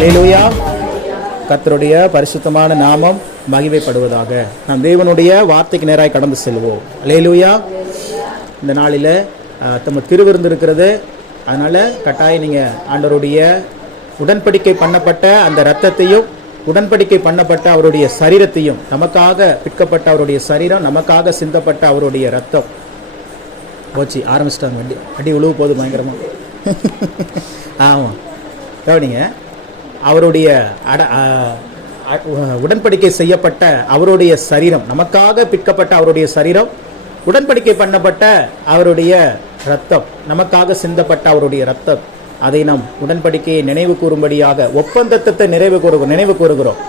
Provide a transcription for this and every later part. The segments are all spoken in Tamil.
அல்லேலூயா. கர்த்தருடைய பரிசுத்தமான நாமம் மகிமைப்படுவதாக. நாம் தேவனுடைய வார்த்தைக்கு நேராக கடந்து செல்வோம். அல்லேலூயா. இந்த நாளில் நம்ம திருவிருந்து இருக்கிறது. அதனால் கட்டாயம் நீங்கள் ஆண்டவருடைய உடன்படிக்கை பண்ணப்பட்ட அந்த இரத்தத்தையும் உடன்படிக்கை பண்ணப்பட்ட அவருடைய சரீரத்தையும், நமக்காக பிற்கப்பட்ட அவருடைய சரீரம், நமக்காக சிந்தப்பட்ட அவருடைய ரத்தம் போச்சு. ஆரம்பிச்சிட்டாங்க அடி உழுவு போது பயங்கரமாக. ஆமாம், கவனிங்க. அவருடைய உடன்படிக்கை செய்யப்பட்ட அவருடைய சரீரம், நமக்காக பிற்கப்பட்ட அவருடைய சரீரம், உடன்படிக்கை பண்ணப்பட்ட அவருடைய இரத்தம், நமக்காக சிந்தப்பட்ட அவருடைய இரத்தம், அதை நாம் உடன்படிக்கையை நினைவு கூறும்படியாக ஒப்பந்தத்தை நினைவு கூறுகிறோம்.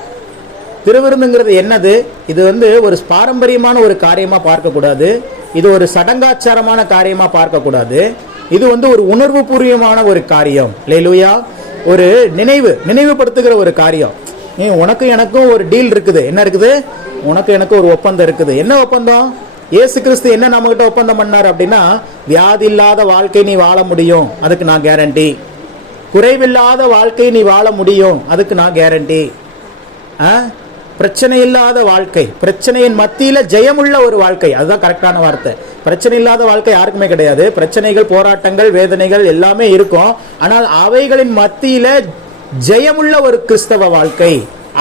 திருவிருந்துங்கிறது என்னது? இது ஒரு பாரம்பரியமான ஒரு காரியமா பார்க்கக்கூடாது. இது ஒரு சடங்காச்சாரமான காரியமா பார்க்கக்கூடாது. இது ஒரு உணர்வு பூர்வமான ஒரு காரியம். அல்லேலூயா. ஒரு நினைவுபடுத்துகிற ஒரு காரியம். உனக்கு எனக்கும் ஒரு டீல் இருக்குது. என்ன இருக்குது? உனக்கு எனக்கு ஒரு ஒப்பந்தம் இருக்குது. என்ன ஒப்பந்தம்? இயேசு கிறிஸ்து என்ன நம்ம கிட்ட ஒப்பந்தம் பண்ணார் அப்படின்னா, வியாதி இல்லாத வாழ்க்கை நீ வாழ முடியும், அதுக்கு நான் கேரண்டி. குறைவில்லாத வாழ்க்கை நீ வாழ முடியும், அதுக்கு நான் கேரண்டி. பிரச்சனை இல்லாத வாழ்க்கை, பிரச்சனையின் மத்தியில ஜெயமுள்ள ஒரு வாழ்க்கை, அதுதான் கரெக்டான வார்த்தை. பிரச்சனை இல்லாத வாழ்க்கை யாருக்குமே கிடையாது. பிரச்சனைகள், போராட்டங்கள், வேதனைகள் எல்லாமே இருக்கும். ஆனால் அவைகளின் மத்தியில ஜெயமுள்ள ஒரு கிறிஸ்தவ வாழ்க்கை,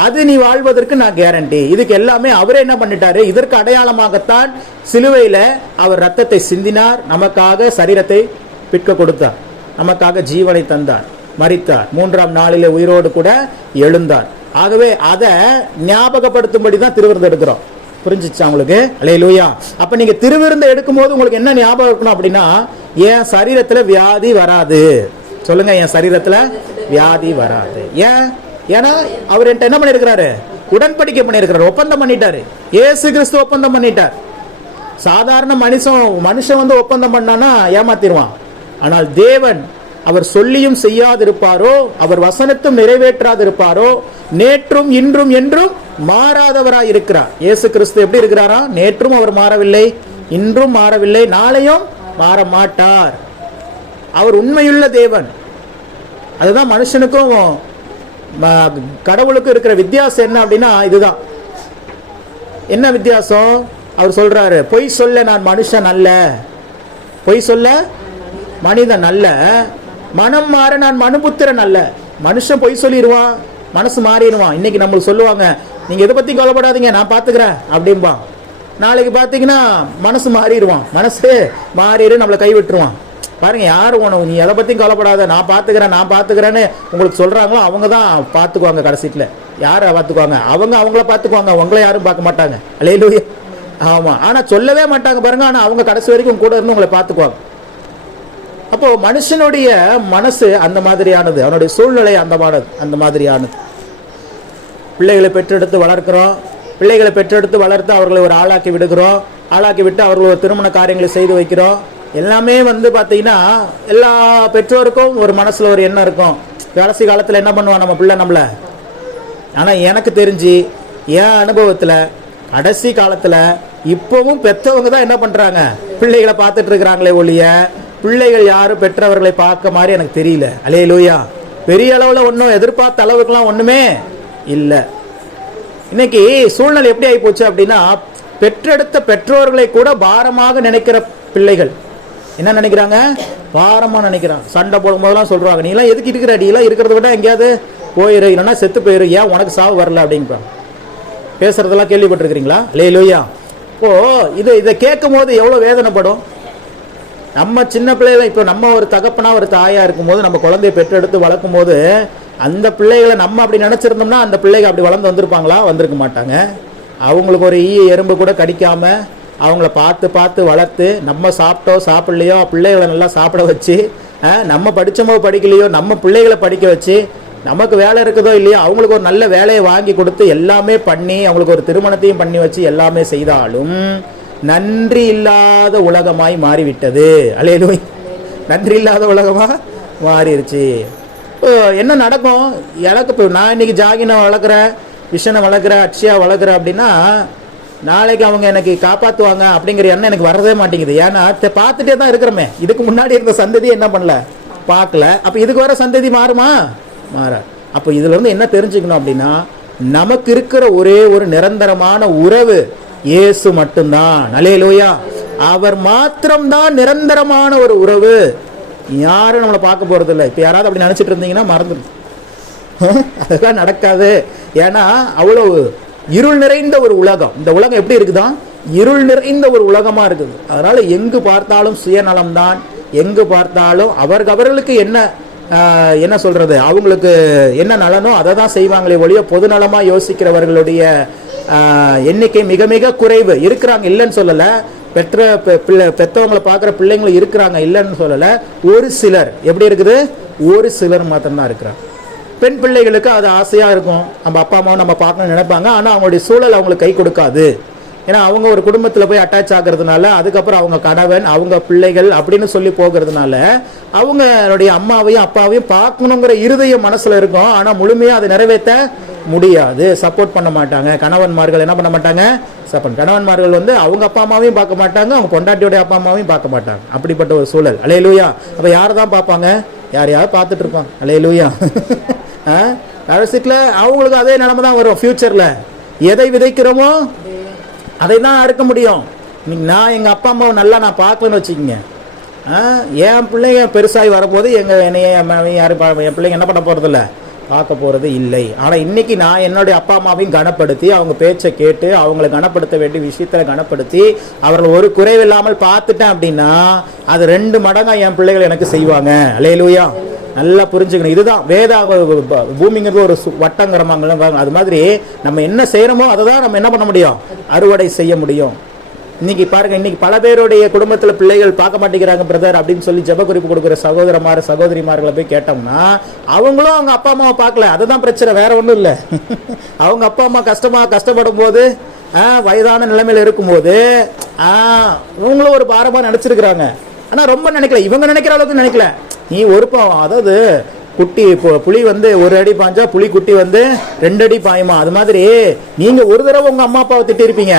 அது நீ வாழ்வதற்கு நான் கேரண்டி. இதுக்கு எல்லாமே அவரே என்ன பண்ணிட்டாரு? இதற்கு அடையாளமாகத்தான் சிலுவையில அவர் ரத்தத்தை சிந்தினார், நமக்காக சரீரத்தை பிற்க கொடுத்தார், நமக்காக ஜீவனை தந்தார், மரித்தார், மூன்றாம் நாளிலே உயிரோடு கூட எழுந்தார். ஆகவே அதை ஞாபகப்படுத்தும்படி தான் திருவிருந்து எடுக்கிறோம். புரிஞ்சிச்சா உங்களுக்கு? அல்லேலூயா. அப்ப நீங்க திருவிருந்து எடுக்கும் போது உங்களுக்கு என்ன ஞாபகம் இருக்கணும் அப்படின்னா, என் சரீரத்துல வியாதி வராது. சொல்லுங்க, என் சரீரத்துல வியாதி வராது. ஏன்னா அவர் என்கிட்ட என்ன பண்ணிருக்கிறாரு? உடன்படிக்கை பண்ணிருக்கிறார், ஒப்பந்தம் பண்ணிட்டாரு. இயேசு கிறிஸ்து ஒப்பந்தம் பண்ணிட்டார். சாதாரண மனுஷன் ஒப்பந்தம் பண்ணானா ஏமாத்திடுவான். ஆனால் தேவன் அவர் சொல்லியும் செய்யாதிருப்பாரோ, அவர் வசனத்தும் நிறைவேற்றாதிருப்பாரோ, நேற்றும் இன்றும் என்றும் மாறாதவராய் இருக்கிறார். இயேசு கிறிஸ்து எப்படி இருக்கிறாரா? நேற்றும் அவர் மாறவில்லை, இன்றும் மாறவில்லை, நாளையும் மாற மாட்டார். அவர் உண்மையுள்ள தேவன். அதுதான் மனுஷனுக்கும் கடவுளுக்கும் இருக்கிற வித்தியாசம். என்ன அப்படின்னா இதுதான். என்ன வித்தியாசம்? அவர் சொல்றாரு, பொய் சொல்ல நான் மனுஷன் அல்ல, பொய் சொல்ல மனிதன் அல்ல, மனம் மாற நான் மனுபுத்திரன் அல்ல. மனுஷன் பொய் சொல்லிடுவான், மனசு மாறிடுவான். இன்னைக்கு நம்மளுக்கு சொல்லுவாங்க, நீங்க எதை பத்தி கவலைப்படாதீங்க, நான் பாத்துக்கிறேன் அப்படின்பா. நாளைக்கு பாத்தீங்கன்னா மனசு மாறிடுவான், மனசு மாறிடு நம்மளை கைவிட்டுருவான். பாருங்க, யாரு நீ எதை பத்தியும் கவலைப்படாத, நான் பாத்துக்கிறேன்னு உங்களுக்கு சொல்றாங்களோ அவங்க தான் பாத்துக்குவாங்க. கடைசியில யார பாத்துக்குவாங்க? அவங்கள பாத்துக்குவாங்க, உங்களை யாரும் பார்க்க மாட்டாங்க. அல்லேலூயா. ஆமா, ஆனா சொல்லவே மாட்டாங்க பாருங்க. ஆனா அவங்க கடைசி வரைக்கும் கூட இருந்து உங்களை பாத்துக்குவாங்க. அப்போ மனுஷனுடைய மனசு அந்த மாதிரியானது, அவனுடைய சூழ்நிலை அந்த மாதிரியானது. பிள்ளைகளை பெற்றெடுத்து வளர்க்கிறோம், பிள்ளைகளை பெற்றெடுத்து வளர்த்து அவர்களை ஒரு ஆளாக்கி விடுகிறோம், ஆளாக்கி விட்டு அவர்கள் ஒரு திருமண காரியங்களை செய்து வைக்கிறோம். எல்லாமே பார்த்தீங்கன்னா எல்லா பெற்றோருக்கும் ஒரு மனசுல ஒரு எண்ணம் இருக்கும், கடைசி காலத்துல என்ன பண்ணுவான் நம்ம பிள்ளை நம்மள. ஆனா எனக்கு தெரிஞ்சு என் அனுபவத்துல கடைசி காலத்துல இப்பவும் பெற்றவங்க தான் என்ன பண்றாங்க, பிள்ளைகளை பார்த்துட்டு இருக்கிறாங்களே ஒழிய பிள்ளைகள் யாரும் பெற்றவர்களை பார்க்க மாதிரி எனக்கு தெரியல. அல்லேலூயா. பெரிய அளவுல ஒன்றும் எதிர்பார்த்த அளவுக்குலாம் ஒண்ணுமே இல்லை. இன்னைக்கு சூழ்நிலை எப்படி ஆகி போச்சு அப்படின்னா, பெற்றெடுத்த பெற்றோர்களை கூட பாரமாக நினைக்கிற பிள்ளைகள் என்ன நினைக்கிறாங்க? பாரமா நினைக்கிறான். சண்டை போடும் போதெல்லாம் சொல்றாங்க, நீ எல்லாம் எதுக்கு இருக்கிற, நீ எல்லாம் இருக்கிறத விட எங்கேயாவது போயிரு, இல்லைன்னா செத்து போயிரு, ஏன் உனக்கு சாவு வரல அப்படின்றான். பேசுறதெல்லாம் கேள்விப்பட்டிருக்கிறீங்களா? அல்லேலூயா. இப்போ இதை கேட்கும் போது எவ்வளவு வேதனைப்படும். நம்ம சின்ன பிள்ளைகளை, இப்போ நம்ம ஒரு தகப்பனா ஒரு தாயா இருக்கும்போது நம்ம குழந்தையை பெற்றெடுத்து வளர்க்கும் போது அந்த பிள்ளைகளை நம்ம அப்படி நினைச்சிருந்தோம்னா அந்த பிள்ளைகள் அப்படி வளர்ந்து வந்திருப்பாங்களா? வந்திருக்க மாட்டாங்க. அவங்களுக்கு ஒரு எறும்பு கூட கடிக்காம அவங்கள பார்த்து வளர்த்து, நம்ம சாப்பிடலையோ பிள்ளைகளை நல்லா சாப்பிட வச்சு, நம்ம படிச்சமோ படிக்கலையோ நம்ம பிள்ளைகளை படிக்க வச்சு, நமக்கு வேலை இருக்குதோ இல்லையோ அவங்களுக்கு ஒரு நல்ல வேலையை வாங்கி கொடுத்து எல்லாமே பண்ணி அவங்களுக்கு ஒரு திருமணத்தையும் பண்ணி வச்சு எல்லாமே செய்தாலும் நன்றி இல்லாத உலகமாய் மாறிவிட்டது. அல்லேலூயா. நன்றி இல்லாத உலகமா மாறிடுச்சு. என்ன நடக்கும்? எனக்கு இப்போ நான் இன்னைக்கு ஜாகினை வளர்க்குறேன், விஷனை வளர்க்குறேன், அட்சியா வளர்க்குறேன் அப்படின்னா நாளைக்கு அவங்க எனக்கு காப்பாற்றுவாங்க அப்படிங்கிற எண்ணம் எனக்கு வரவே மாட்டேங்குது. ஏன்னா பார்த்துட்டே தான் இருக்கிறோமே. இதுக்கு முன்னாடி இருந்த சந்ததி என்ன பண்ணல, பார்க்கல. அப்போ இதுக்கு வர சந்ததி மாறுமா? மாற. அப்போ இதுல இருந்து என்ன தெரிஞ்சுக்கணும் அப்படின்னா, நமக்கு இருக்கிற ஒரே ஒரு நிரந்தரமான உறவு இயேசு மட்டும்தான். அல்லேலூயா. அவர் மாத்திரம்தான் நிரந்தரமான ஒரு உறவு. யாரும் நம்மளை பார்க்க போறது இல்லை. இப்போ யாராவது அப்படி நினைச்சிட்டு இருந்தீங்கன்னா மறந்துடும். அதெல்லாம் நடக்காது. ஏன்னா அவ்வளவு இருள் நிறைந்த ஒரு உலகம். இந்த உலகம் எப்படி இருக்குதான்? இருள் நிறைந்த ஒரு உலகமா இருக்குது. அதனால எங்கு பார்த்தாலும் சுயநலம் தான். எங்கு பார்த்தாலும் அவர்களுக்கு என்ன சொல்றது, அவங்களுக்கு என்ன நலனோ அதை தான் செய்வாங்களே ஒழிய பொதுநலமா யோசிக்கிறவர்களுடைய எண்ணிக்கை மிக மிக குறைவு. இருக்கிறாங்க, இல்லைன்னு சொல்லல. பெற்றவங்களை பார்க்குற பிள்ளைங்களும் இருக்கிறாங்க, இல்லைன்னு சொல்லல. ஒரு சிலர் எப்படி இருக்குது? ஒரு சிலர் மாத்திரம்தான் இருக்கிறாங்க. பெண் பிள்ளைகளுக்கு அது ஆசையா இருக்கும், நம்ம அப்பா அம்மாவும் நம்ம பார்க்கணும்னு நினைப்பாங்க. ஆனால் அவங்களுடைய சூழல் அவங்களுக்கு கை கொடுக்காது. ஏன்னா அவங்க ஒரு குடும்பத்தில் போய் அட்டாச் ஆகிறதுனால, அதுக்கப்புறம் அவங்க கணவன், அவங்க பிள்ளைகள் அப்படின்னு சொல்லி போகிறதுனால அவங்களுடைய அம்மாவையும் அப்பாவையும் பார்க்கணுங்கிற இருதயம் மனசுல இருக்கும். ஆனால் முழுமையாக அதை நிறைவேற்ற முடியாது. சப்போர்ட் பண்ண மாட்டாங்க. கணவன்மார்கள் என்ன பண்ண மாட்டாங்க? கணவன்மார்கள் அவங்க அப்பா அம்மாவையும் பார்க்க மாட்டாங்க, அவங்க பொண்டாட்டியோடைய அப்பா அம்மாவையும் பார்க்க மாட்டாங்க. அப்படிப்பட்ட ஒரு சூழல். அல்லேலூயா. அப்ப யாரை தான் பார்ப்பாங்க? யாரையாவது பார்த்துட்டு இருப்பாங்க. அல்லேலூயா. கடைசியில் அவங்களுக்கு அதே நிலைமை தான் வரும். ஃபியூச்சர்ல எதை விதைக்கிறோமோ அதை தான் அறுக்க முடியும். நான் எங்கள் அப்பா அம்மாவை நல்லா நான் பார்க்கலன்னு வச்சுக்கோங்க, என் பிள்ளைங்க பெருசாகி வரும்போது என் பிள்ளைங்க என்ன பண்ண போகிறதில்ல, பார்க்க போகிறது இல்லை. ஆனால் இன்னைக்கு நான் என்னுடைய அப்பா அம்மாவையும் கனப்படுத்தி, அவங்க பேச்சை கேட்டு, அவங்களை கனப்படுத்த வேண்டிய விஷயத்தில் கனப்படுத்தி, அவர்கள் ஒரு குறைவில்லாமல் பார்த்துட்டேன் அப்படின்னா அது 2 மடங்கா என் பிள்ளைகள் எனக்கு செய்வாங்க. அல்லேலூயா. நல்லா புரிஞ்சுக்கணும். இதுதான் வேத பூமிங்கிறது ஒரு வட்டங்கிரமாங்க. அது மாதிரி நம்ம என்ன செய்யறோமோ அதை தான் நம்ம என்ன பண்ண முடியும்? அறுவடை செய்ய முடியும். இன்னைக்கு பாருங்க, இன்னைக்கு பல பேருடைய குடும்பத்தில் பிள்ளைகள் பார்க்க மாட்டேங்கிறாங்க பிரதர் அப்படின்னு சொல்லி ஜெப குறிப்பு கொடுக்குற சகோதரிமார்களை போய் கேட்டோம்னா அவங்களும் அவங்க அப்பா அம்மாவை பார்க்கல. அதுதான் பிரச்சனை, வேற ஒன்றும் இல்லை. அவங்க அப்பா அம்மா கஷ்டப்படும் போது, வயதான நிலைமையில இருக்கும்போது இவங்களும் ஒரு பாரமா நினைச்சிருக்கிறாங்க. ஆனா ரொம்ப நினைக்கல, இவங்க நினைக்கிற அளவுக்கு நினைக்கல. நீ ஒரு அதாவது குட்டி புலி ஒரு அடி பாஞ்சா புலி குட்டி 2 அடி பாயுமா? அது மாதிரி நீங்க ஒரு தடவை உங்க அம்மா அப்பாவை திட்டிருப்பீங்க,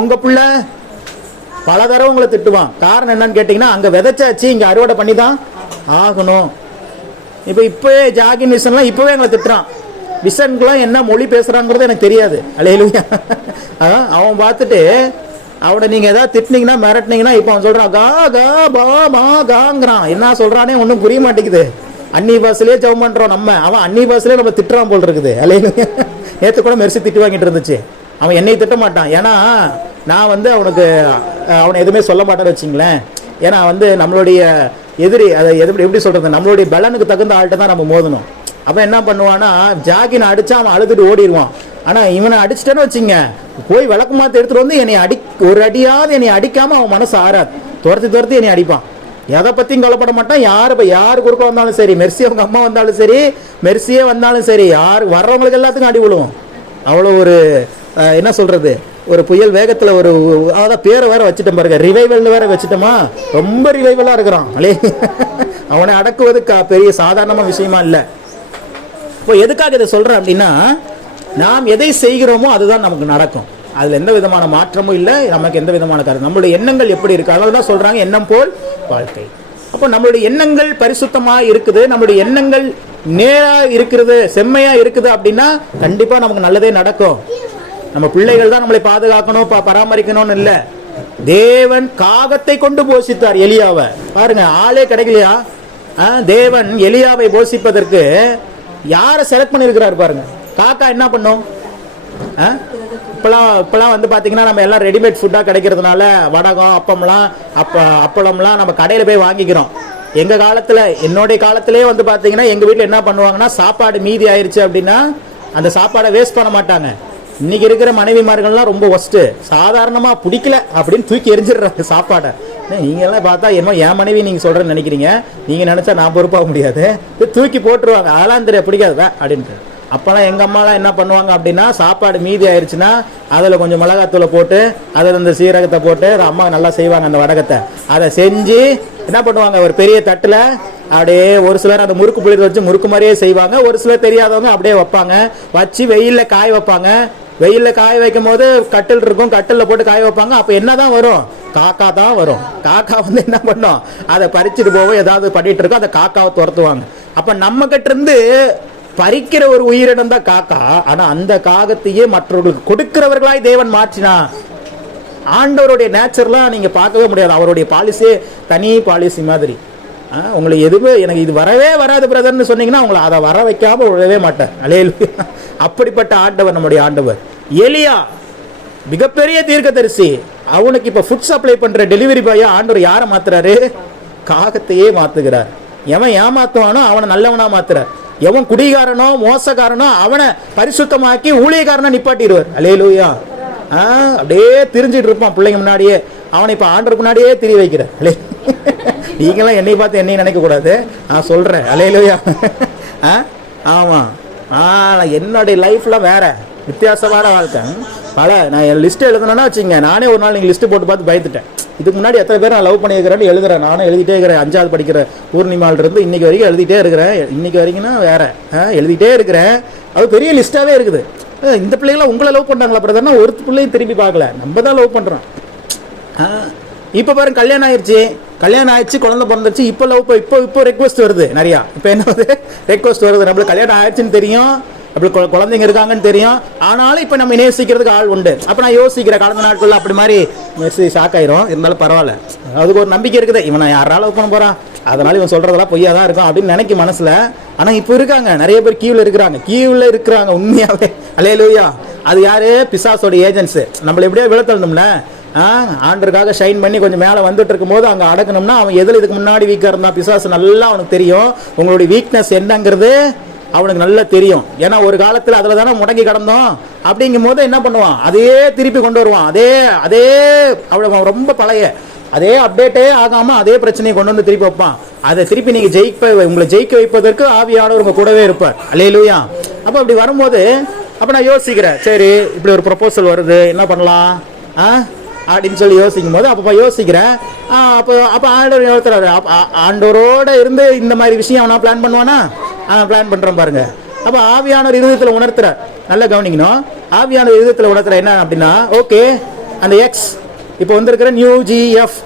உங்க புள்ள பல தடவை உங்களை திட்டுவான். காரணம் என்னன்னு கேட்டீங்கன்னா, அங்க விதைச்சாச்சு, இங்க அறுவடை பண்ணி தான் ஆகணும். இப்பவே ஜாகின் விசன்லாம் இப்பவே எங்களை திட்டுறான். விசன்குலாம் என்ன மொழி பேசுறாங்கிறது எனக்கு தெரியாது. அல்லேலூயா. அவன் பார்த்துட்டு அவனை நீங்க ஏதாவது திட்டினீங்கன்னா, மிரட்டினீங்கன்னா, இப்போ அவன் சொல்றான் கா கா பா மா காங்கிறான். என்ன சொல்றானே ஒன்றும் புரிய மாட்டேங்குது. அன்னி பாஸ்லயே ஜெபம் பண்றோம் நம்ம, அவன் அன்னி பாஸ்லயே நம்ம திட்டுறான் போல் இருக்குது. அல்லேலூயா. நேற்று கூட மெர்சி திட்டு வாங்கிட்டு இருந்துச்சு. அவன் என்னை திட்ட மாட்டான், ஏன்னா நான் அவனை எதுவுமே சொல்ல மாட்டேன்னு வச்சுங்களேன். ஏன்னா நம்மளுடைய எதிரி, அதை எப்படி சொல்றது, நம்மளுடைய பலனுக்கு தகுந்த ஆள்கிட்ட தான் நம்ம மோதணும். அப்ப என்ன பண்ணுவான்னா, ஜாகினை அடிச்சா அவன் அழுதுட்டு ஓடிடுவான். ஆனா இவனை அடிச்சிட்டேன்னு வச்சுங்க, போய் விளக்கு மாத்த எடுத்துட்டு என்னை ஒரு அடியாவது என்னை அடிக்காம அவன் மனசு ஆறாது. துரத்தி என்னை அடிப்பான். எதை பத்தியும் கவலைப்பட மாட்டான். யாரு குறுக்க வந்தாலும் சரி, மெர்சி அவங்க அம்மா வந்தாலும் சரி, மெர்சியே வந்தாலும் சரி, யாரு வர்றவங்களுக்கு எல்லாத்துக்கும் அடி விழுவும். அவ்வளோ ஒரு என்ன சொல்றது, ஒரு புயல் வேகத்துல அதான் பேரை வேற வச்சுட்டோம் பாருங்க, ரிவைவல் வேற வச்சுட்டோமா. ரொம்ப ரிவைவலா இருக்கிறான். அவனை அடக்குவது பெரிய சாதாரணமா விஷயமா இல்லை. இப்போ எதுக்காக இதை சொல்றேன் அப்படின்னா, நாம் எதை செய்கிறோமோ அதுதான் நமக்கு நடக்கும். அதுல எந்த விதமான மாற்றமும் இல்லை, நமக்கு எந்த விதமான கருத்து. நம்மளுடைய எண்ணங்கள் எப்படி இருக்கு, அதனாலதான் சொல்றாங்க எண்ணம் போல் வாழ்க்கை. அப்போ நம்மளுடைய எண்ணங்கள் பரிசுத்தமா இருக்குது, நம்மளுடைய எண்ணங்கள் நேரா இருக்கிறது, செம்மையா இருக்குது அப்படின்னா கண்டிப்பா நமக்கு நல்லதே நடக்கும். நம்ம பிள்ளைகள் தான் நம்மளை பாதுகாக்கணும், பராமரிக்கணும்னு இல்லை. தேவன் காகத்தை கொண்டு போஷித்தார் எலியாவை. பாருங்க, ஆளே கிடைக்கலையா, தேவன் எலியாவை போஷிப்பதற்கு யாரை செலக்ட் பண்ணிருக்கிறாரு பாருங்க. காக்கா என்ன பண்ணும்? இப்பெல்லாம் பாத்தீங்கன்னா நம்ம எல்லாம் ரெடிமேட் ஃபுட்டா கிடைக்கிறதுனால வடகம், அப்பளம்லாம் நம்ம கடையில போய் வாங்கிக்கிறோம். எங்க காலத்துல, என்னுடைய காலத்திலே பாத்தீங்கன்னா எங்க வீட்டுல என்ன பண்ணுவாங்கன்னா, சாப்பாடு மீதி ஆயிருச்சு அப்படின்னா அந்த சாப்பாடை வேஸ்ட் பண்ண மாட்டாங்க. இன்னைக்கு இருக்கிற மனைவிமார்கள்லாம் ரொம்ப ஒஸ்ட். சாதாரணமா பிடிக்கல அப்படின்னு தூக்கி எரிஞ்சிடுறாங்க சாப்பாடை. நீங்க எல்லாம் பார்த்தா என்னமோ என் மனைவி நீங்க சொல்றேன்னு நினைக்கிறீங்க. நீங்க நினைச்சா நான் பொறுப்பாக முடியாது, தூக்கி போட்டுருவாங்க. அதெல்லாம் தெரிய பிடிக்காது அப்படின்ட்டு. அப்பெல்லாம் எங்க அம்மாலாம் என்ன பண்ணுவாங்க அப்படின்னா, சாப்பாடு மீதி ஆயிடுச்சுன்னா அதுல கொஞ்சம் மிளகாத்தூளை போட்டு, அதுல இந்த சீரகத்தை போட்டு, அம்மா நல்லா செய்வாங்க அந்த வடகத்தை. அதை செஞ்சு என்ன பண்ணுவாங்க, ஒரு பெரிய தட்டுல அப்படியே, ஒரு சிலர் அந்த முறுக்கு புளித வச்சு முறுக்கு மாதிரியே செய்வாங்க, ஒரு சிலர் தெரியாதவங்க அப்படியே வைப்பாங்க. வச்சு வெயில்ல காய வைப்பாங்க. வெயில்ல காய வைக்கும் போது கட்டில் இருக்கும், கட்டில போட்டு காய வைப்பாங்க. அப்ப என்னதான் வரும்? காக்கா தான் வரும். காக்கா என்ன பண்ணும், அதை பறிச்சுட்டு போவோம், ஏதாவது பண்ணிட்டு இருக்கோம், அந்த காக்காவை துரத்துவாங்க. அப்ப நம்ம கிட்ட இருந்து பறிக்கிற ஒரு உயிரினம் தான் காக்கா. ஆனா அந்த காகத்தையே மற்றவர்களுக்கு கொடுக்கிறவர்களாய் தேவன் மாற்றினா. ஆண்டவருடைய நேச்சர்லாம் நீங்க பார்க்கவே முடியாது. அவருடைய பாலிசியே தனி பாலிசி மாதிரி. உங்களை எதுவுமே எனக்கு இது வரவே வராது பிரதர்னு சொன்னீங்கன்னா உங்களை அதை வர வைக்காம விடவே மாட்டேன். அல்லேலூயா. அப்படிப்பட்ட ஆண்டவர் நம்முடைய ஆண்டவர். எலியா மிகப்பெரிய தீர்க்கதரிசி. அவனுக்கு இப்ப ஃபுட் சப்ளை பண்ற டெலிவரி பாயா ஆண்டவர் யாரை மாத்துறாரு? காகத்தையே மாத்துகிறார். எவன் ஏமாத்துவானோ அவனை நல்லவனா மாத்துறார். எவன் குடிகாரனோ மோசக்காரனோ அவனை பரிசுத்தமாக்கி ஊழியக்காரனா நிப்பாட்டிடுவார். அல்லேலூயா. அப்படியே திரிஞ்சிட்டு இருப்பான் பிள்ளைங்க முன்னாடியே. அவனை இப்ப ஆண்டருக்கு முன்னாடியே திரி வைக்கிறார். நீங்களாம் என்னை பார்த்து என்னையும் நினைக்க கூடாது, நான் சொல்றேன். அல்லேலூயா. ஆமா. என்னுடைய லைஃப்ல வேற வித்தியாசமான வாழ்க்கை. நான் என் லிஸ்ட் எழுதணும்னா வச்சுங்க, நானே ஒரு நாள் நீங்கள் லிஸ்ட்டு போட்டு பார்த்து பயந்துட்டேன். இதுக்கு முன்னாடி எத்தனை பேர் நான் லவ் பண்ணியிருக்கிறேன்னு எழுதுறேன். நானும் எழுதிட்டே இருக்கிறேன். 5வது படிக்கிற பூர்ணிமாலிருந்து இன்னைக்கு வரைக்கும் எழுதிட்டே இருக்கிறேன். இன்னைக்கு வரைக்கும்னா வேற எழுதிட்டே இருக்கிறேன். அது பெரிய லிஸ்ட்டாகவே இருக்குது. இந்த பிள்ளைங்களாம் உங்களை லவ் பண்ணுறாங்களா பிரதர்னா ஒரு பிள்ளையும் திரும்பி பார்க்கல, நம்ம தான் லவ் பண்ணுறோம். இப்போ பாருங்க, கல்யாணம் ஆயிடுச்சு, குழந்தை பிறந்துருச்சு. இப்போ லவ் இப்போ ரெக்வஸ்ட் வருது நிறையா. இப்போ என்ன வருது? ரெக்வஸ்ட் வருது. நம்மளுக்கு கல்யாணம் ஆயிடுச்சுன்னு தெரியும், அப்படி குழந்தைங்க இருக்காங்கன்னு தெரியும். ஆனாலும் இப்போ நம்ம நேசிக்கிறதுக்கு ஆள் உண்டு. அப்போ நான் யோசிக்கிறேன், கடந்த நாட்களில் அப்படி மாதிரி மெசேஜ் ஷாக் ஆயிரும். இருந்தாலும் பரவாயில்ல, அதுக்கு ஒரு நம்பிக்கை இருக்குது. இவன் யாரால லவ் பண்ண போகிறான், அதனால இவன் சொல்கிறதெல்லாம் பொய்யா தான் இருக்கும் அப்படின்னு நினைக்கும் மனசில். ஆனால் இப்போ இருக்காங்க நிறைய பேர் கீவில் இருக்கிறாங்க உண்மையாகவே. அல்லேலூயா. அது யாரு? பிசாசோட ஏஜென்ட்ஸு. நம்மளை எப்படியோ விழத்தணும்ல, ஆண்டருக்காக ஷைன் பண்ணி கொஞ்சம் மேலே வந்துட்டு இருக்கும் போது அங்கே அடக்கணும்னா அவன் எதில் இதுக்கு முன்னாடி வீக்காக இருந்தான் பிசாசு நல்லா அவனுக்கு தெரியும். உங்களுடைய வீக்னஸ் என்னங்கிறது அவனுக்கு நல்லா தெரியும். ஏன்னா ஒரு காலத்தில் அதில் தானே முடங்கி கிடந்தோம். அப்படிங்கும் போது என்ன பண்ணுவான்? அதையே திருப்பி கொண்டு வருவான். அதே அவன் ரொம்ப பழைய அதே அப்டேட்டே ஆகாமல் அதே பிரச்சனையை கொண்டு வந்து திருப்பி வைப்பான். அதை திருப்பி நீங்கள் உங்களை ஜெயிக்க வைப்பதற்கு ஆவியானவர் உங்க கூடவே இருப்பார். அல்லேலூயா. அப்போ அப்படி வரும்போது அப்போ நான் யோசிக்கிறேன், சரி இப்படி ஒரு ப்ரொபோசல் வருது, என்ன பண்ணலாம் அப்படின்னு சொல்லி யோசிக்கும் போது அப்போ யோசிக்கிறேன். அப்போ ஆண்டவர் யோசிக்கிறாரு, ஆண்டவரோட இருந்து இந்த மாதிரி விஷயம் அவனா பிளான் பண்ணுவானா? பிளான் பண்ணுறோம் பாருங்க. அப்போ ஆவியானவர் இருதயத்தில் உணர்த்துற, நல்லா கவனிக்கணும். ஆவியானவர் இருதயத்தில் உணர்த்துற என்ன அப்படின்னா, ஓகே அந்த எக்ஸ் இப்போ வந்திருக்கிற new GIF,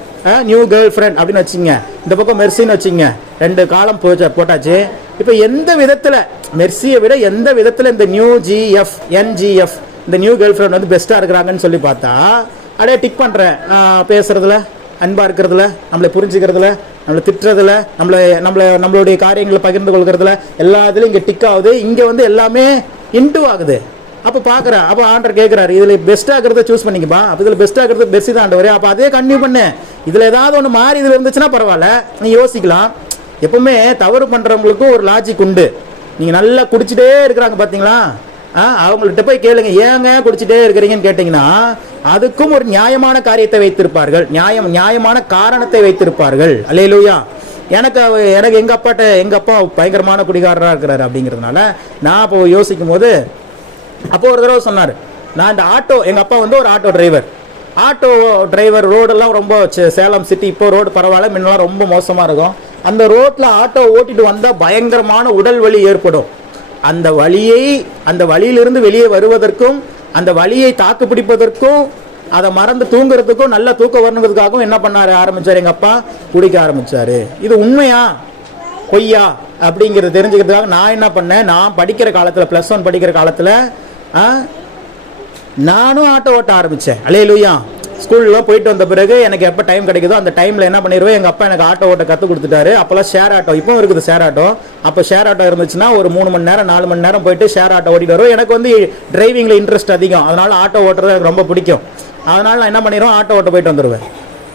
new girl friend அப்படின்னு வச்சுங்க, இந்த பக்கம் மெர்சின்னு வச்சுங்க, 2 காலம் போட்டாச்சு. இப்போ எந்த விதத்தில் மெர்சியை விட எந்த விதத்தில் இந்த நியூ ஜிஎஃப் என்ஜிஎஃப் இந்த நியூ கேர்ள் ஃப்ரெண்ட் வந்து பெஸ்ட்டாக இருக்கிறாங்கன்னு சொல்லி பார்த்தா அப்படியே டிக் பண்ணுறேன். பேசுறதுல, அன்பாக இருக்கிறதுல, நம்மளை புரிஞ்சுக்கிறதுல, நம்மளை திட்டுறதுல, நம்மளுடைய காரியங்களை பகிர்ந்து கொள்கிறதுல எல்லாத்துலையும் இங்கே டிக் ஆகுது. இங்கே வந்து எல்லாமே இன்டு ஆகுது. அப்போ பார்க்குறேன். அப்போ ஆண்டர் கேட்குறாரு, இதில் பெஸ்ட்டாகிறத சூஸ் பண்ணிக்கப்பா. அப்போ இதில் பெஸ்ட்டாகிறது பெஸ்ட் தான் ஆண்டவர். அப்போ அதே கன்டினியூ பண்ணு. இதில் ஏதாவது ஒன்று மாறி இதில் இருந்துச்சுன்னா பரவாயில்ல, நீ யோசிக்கலாம். எப்பவுமே தவறு பண்ணுறவங்களுக்கும் ஒரு லாஜிக் உண்டு. நீங்கள் நல்லா குடிச்சிட்டே இருக்கிறாங்க பார்த்தீங்களா, அவங்கள்ட்ட போய் கேளுங்க, ஏங்க குடிச்சிட்டே இருக்கிறீங்கன்னு கேட்டிங்கன்னா அதுக்கும் ஒரு நியாயமான காரியத்தை வைத்திருப்பார்கள், நியாயமான காரணத்தை வைத்திருப்பார்கள். அல்லேலூயா. எனக்கு எங்கள் அப்பா பயங்கரமான குடிகாரராக இருக்கிறாரு அப்படிங்கிறதுனால நான் அப்போ யோசிக்கும் போது அப்போ ஒரு தடவை சொன்னார், நான் இந்த எங்கள் அப்பா வந்து ஒரு ஆட்டோ டிரைவர். ரோடெல்லாம் ரொம்ப சேலம் சிட்டி இப்போ ரோடு பரவாயில்ல, முன்னெல்லாம் ரொம்ப மோசமாக இருக்கும். அந்த ரோட்டில் ஆட்டோ ஓட்டிட்டு வந்தால் பயங்கரமான உடல் வலி ஏற்படும். அந்த வழியிலிருந்து வெளியே வருவதற்கும் அந்த வலியை தாக்கு பிடிப்பதற்கும் அதை மறந்து தூங்குறதுக்கும் நல்ல தூக்கம் வரணுங்கிறதுக்காகவும் என்ன பண்ண ஆரம்பிச்சார் எங்கள் அப்பா? குடிக்க ஆரம்பிச்சாரு. இது உண்மையா பொய்யா அப்படிங்கிறத தெரிஞ்சுக்கிறதுக்காக நான் என்ன பண்ணேன், நான் படிக்கிற காலத்தில் +1 படிக்கிற காலத்தில் நானும் ஆட்டோ ஓட்ட ஆரம்பித்தேன். அல்லேலூயா. ஸ்கூல்லாம் போயிட்டு வந்த பிறகு எனக்கு எப்போ டைம் கிடைக்குதோ அந்த டைமில் என்ன பண்ணிடுவேன், எங்கள் அப்பா எனக்கு ஆட்டோ ஓட்ட கற்றுக் கொடுத்துட்டாரு. அப்போல்லாம் ஷேர் ஆட்டோ, இப்போ இருக்குது ஷேர் ஆட்டோ. அப்போ ஷேர் ஆட்டோ இருந்துச்சுன்னா ஒரு 3 மணி நேரம் 4 மணி நேரம் போயிட்டு ஷேர் ஆட்டோ ஓட்டிட்டு வருவோம். எனக்கு வந்து டிரைவிங்கில் இன்ட்ரெஸ்ட் அதிகம், அதனால் ஆட்டோ ஓட்டுறது எனக்கு ரொம்ப பிடிக்கும். அதனால் நான் என்ன பண்ணிடுவேன், ஆட்டோ ஓட்ட போயிட்டு வந்துடுவேன்.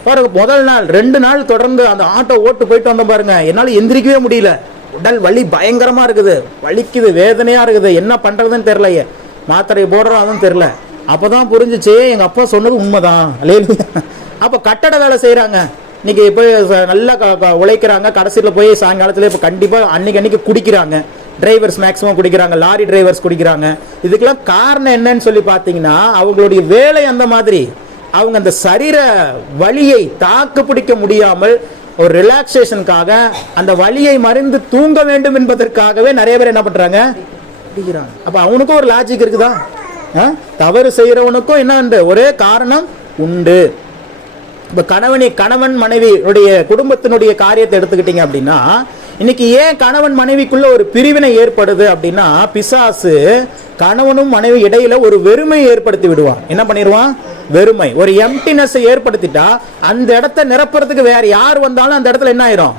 பாருங்க, முதல் நாள் 2 நாள் தொடர்ந்து அந்த ஆட்டோ ஓட்டு போயிட்டு வந்தேன் பாருங்க, என்னால் எந்திரிக்கவே முடியல. உடல் வலி பயங்கரமாக இருக்குது, வலிக்குது, வேதனையாக இருக்குது, என்ன பண்ணுறதுன்னு தெரிலையே, மாத்திரை போடுறோம் அதுவும் தெரில. அப்போதான் புரிஞ்சிச்சு எங்கள் அப்பா சொன்னது உண்மைதான். அல்லேலூயா. அப்போ கட்டட வேலை செய்கிறாங்க, இன்னைக்கு போய் நல்லா உழைக்கிறாங்க, கடைசியில் போய் சாயங்காலத்தில் இப்போ கண்டிப்பாக அன்னைக்கு குடிக்கிறாங்க. டிரைவர்ஸ் மேக்ஸிமம் குடிக்கிறாங்க, லாரி டிரைவர்ஸ் குடிக்கிறாங்க. இதுக்கெல்லாம் காரணம் என்னன்னு சொல்லி பார்த்தீங்கன்னா அவங்களுடைய வேலை அந்த மாதிரி. அவங்க அந்த சரீர வலியை தாக்கு பிடிக்க முடியாமல் ஒரு ரிலாக்ஸேஷனுக்காக அந்த வலியை மறைந்து தூங்க வேண்டும் என்பதற்காகவே நிறைய பேர் என்ன பண்ணுறாங்க, குடிக்கிறாங்க. அப்போ அவனுக்கும் ஒரு லாஜிக் இருக்குதா? தவறு செய்கிறவனுக்கும் என்ன உண்டு, ஒரே காரணம் உண்டு. இப்போ கணவன் மனைவியுடைய குடும்பத்தினுடைய காரியத்தை எடுத்துக்கிட்டீங்க அப்படின்னா இன்னைக்கு ஏன் கணவன் மனைவிக்குள்ள ஒரு பிரிவினை ஏற்படுது அப்படின்னா, பிசாசு கணவனும் மனைவி இடையில ஒரு வெறுமை ஏற்படுத்தி விடுவான். என்ன பண்ணிடுவான்? வெறுமை, ஒரு எம்டினஸ் ஏற்படுத்திட்டா அந்த இடத்த நிரப்புறதுக்கு வேற யார் வந்தாலும் அந்த இடத்துல என்ன ஆயிரும்?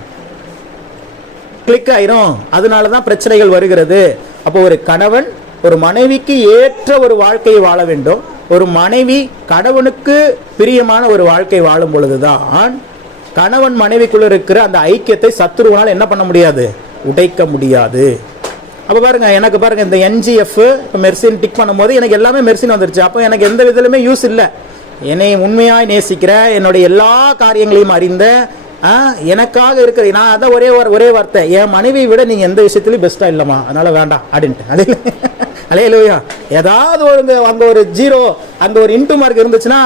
கிளிக் ஆயிரும். அதனாலதான் பிரச்சனைகள் வருகிறது. அப்போ ஒரு கணவன் ஒரு மனைவிக்கு ஏற்ற ஒரு வாழ்க்கையை வாழ வேண்டும். ஒரு மனைவி கணவனுக்கு பிரியமான ஒரு வாழ்க்கை வாழும் பொழுதுதான் கணவன் மனைவிக்குள்ள இருக்கிற அந்த ஐக்கியத்தை சத்துருவால் என்ன பண்ண முடியாது? உடைக்க முடியாது. அப்போ பாருங்க, எனக்கு பாருங்க இந்த என்ஜிஎஃப் இப்போ மெர்சின் டிக் பண்ணும்போது எனக்கு எல்லாமே மெர்சின் வந்துருச்சு. அப்போ எனக்கு எந்த விதத்திலுமே யூஸ் இல்லை. என்னை உண்மையாய் நேசிக்கிற, என்னுடைய எல்லா காரியங்களையும் அறிந்த, எனக்காக இருக்கிற, நான் அதான் ஒரே வார்த்தை, என் மனைவியை விட நீங்கள் எந்த விஷயத்துலையும் பெஸ்ட்டாக இல்லைம்மா, அதனால வேண்டாம் அப்படின்ட்டு. அது அல்லேலூயா. ஏதாவது ஒரு அங்கே ஒரு 0 அங்கே ஒரு இன்டு மார்க் இருந்துச்சுன்னா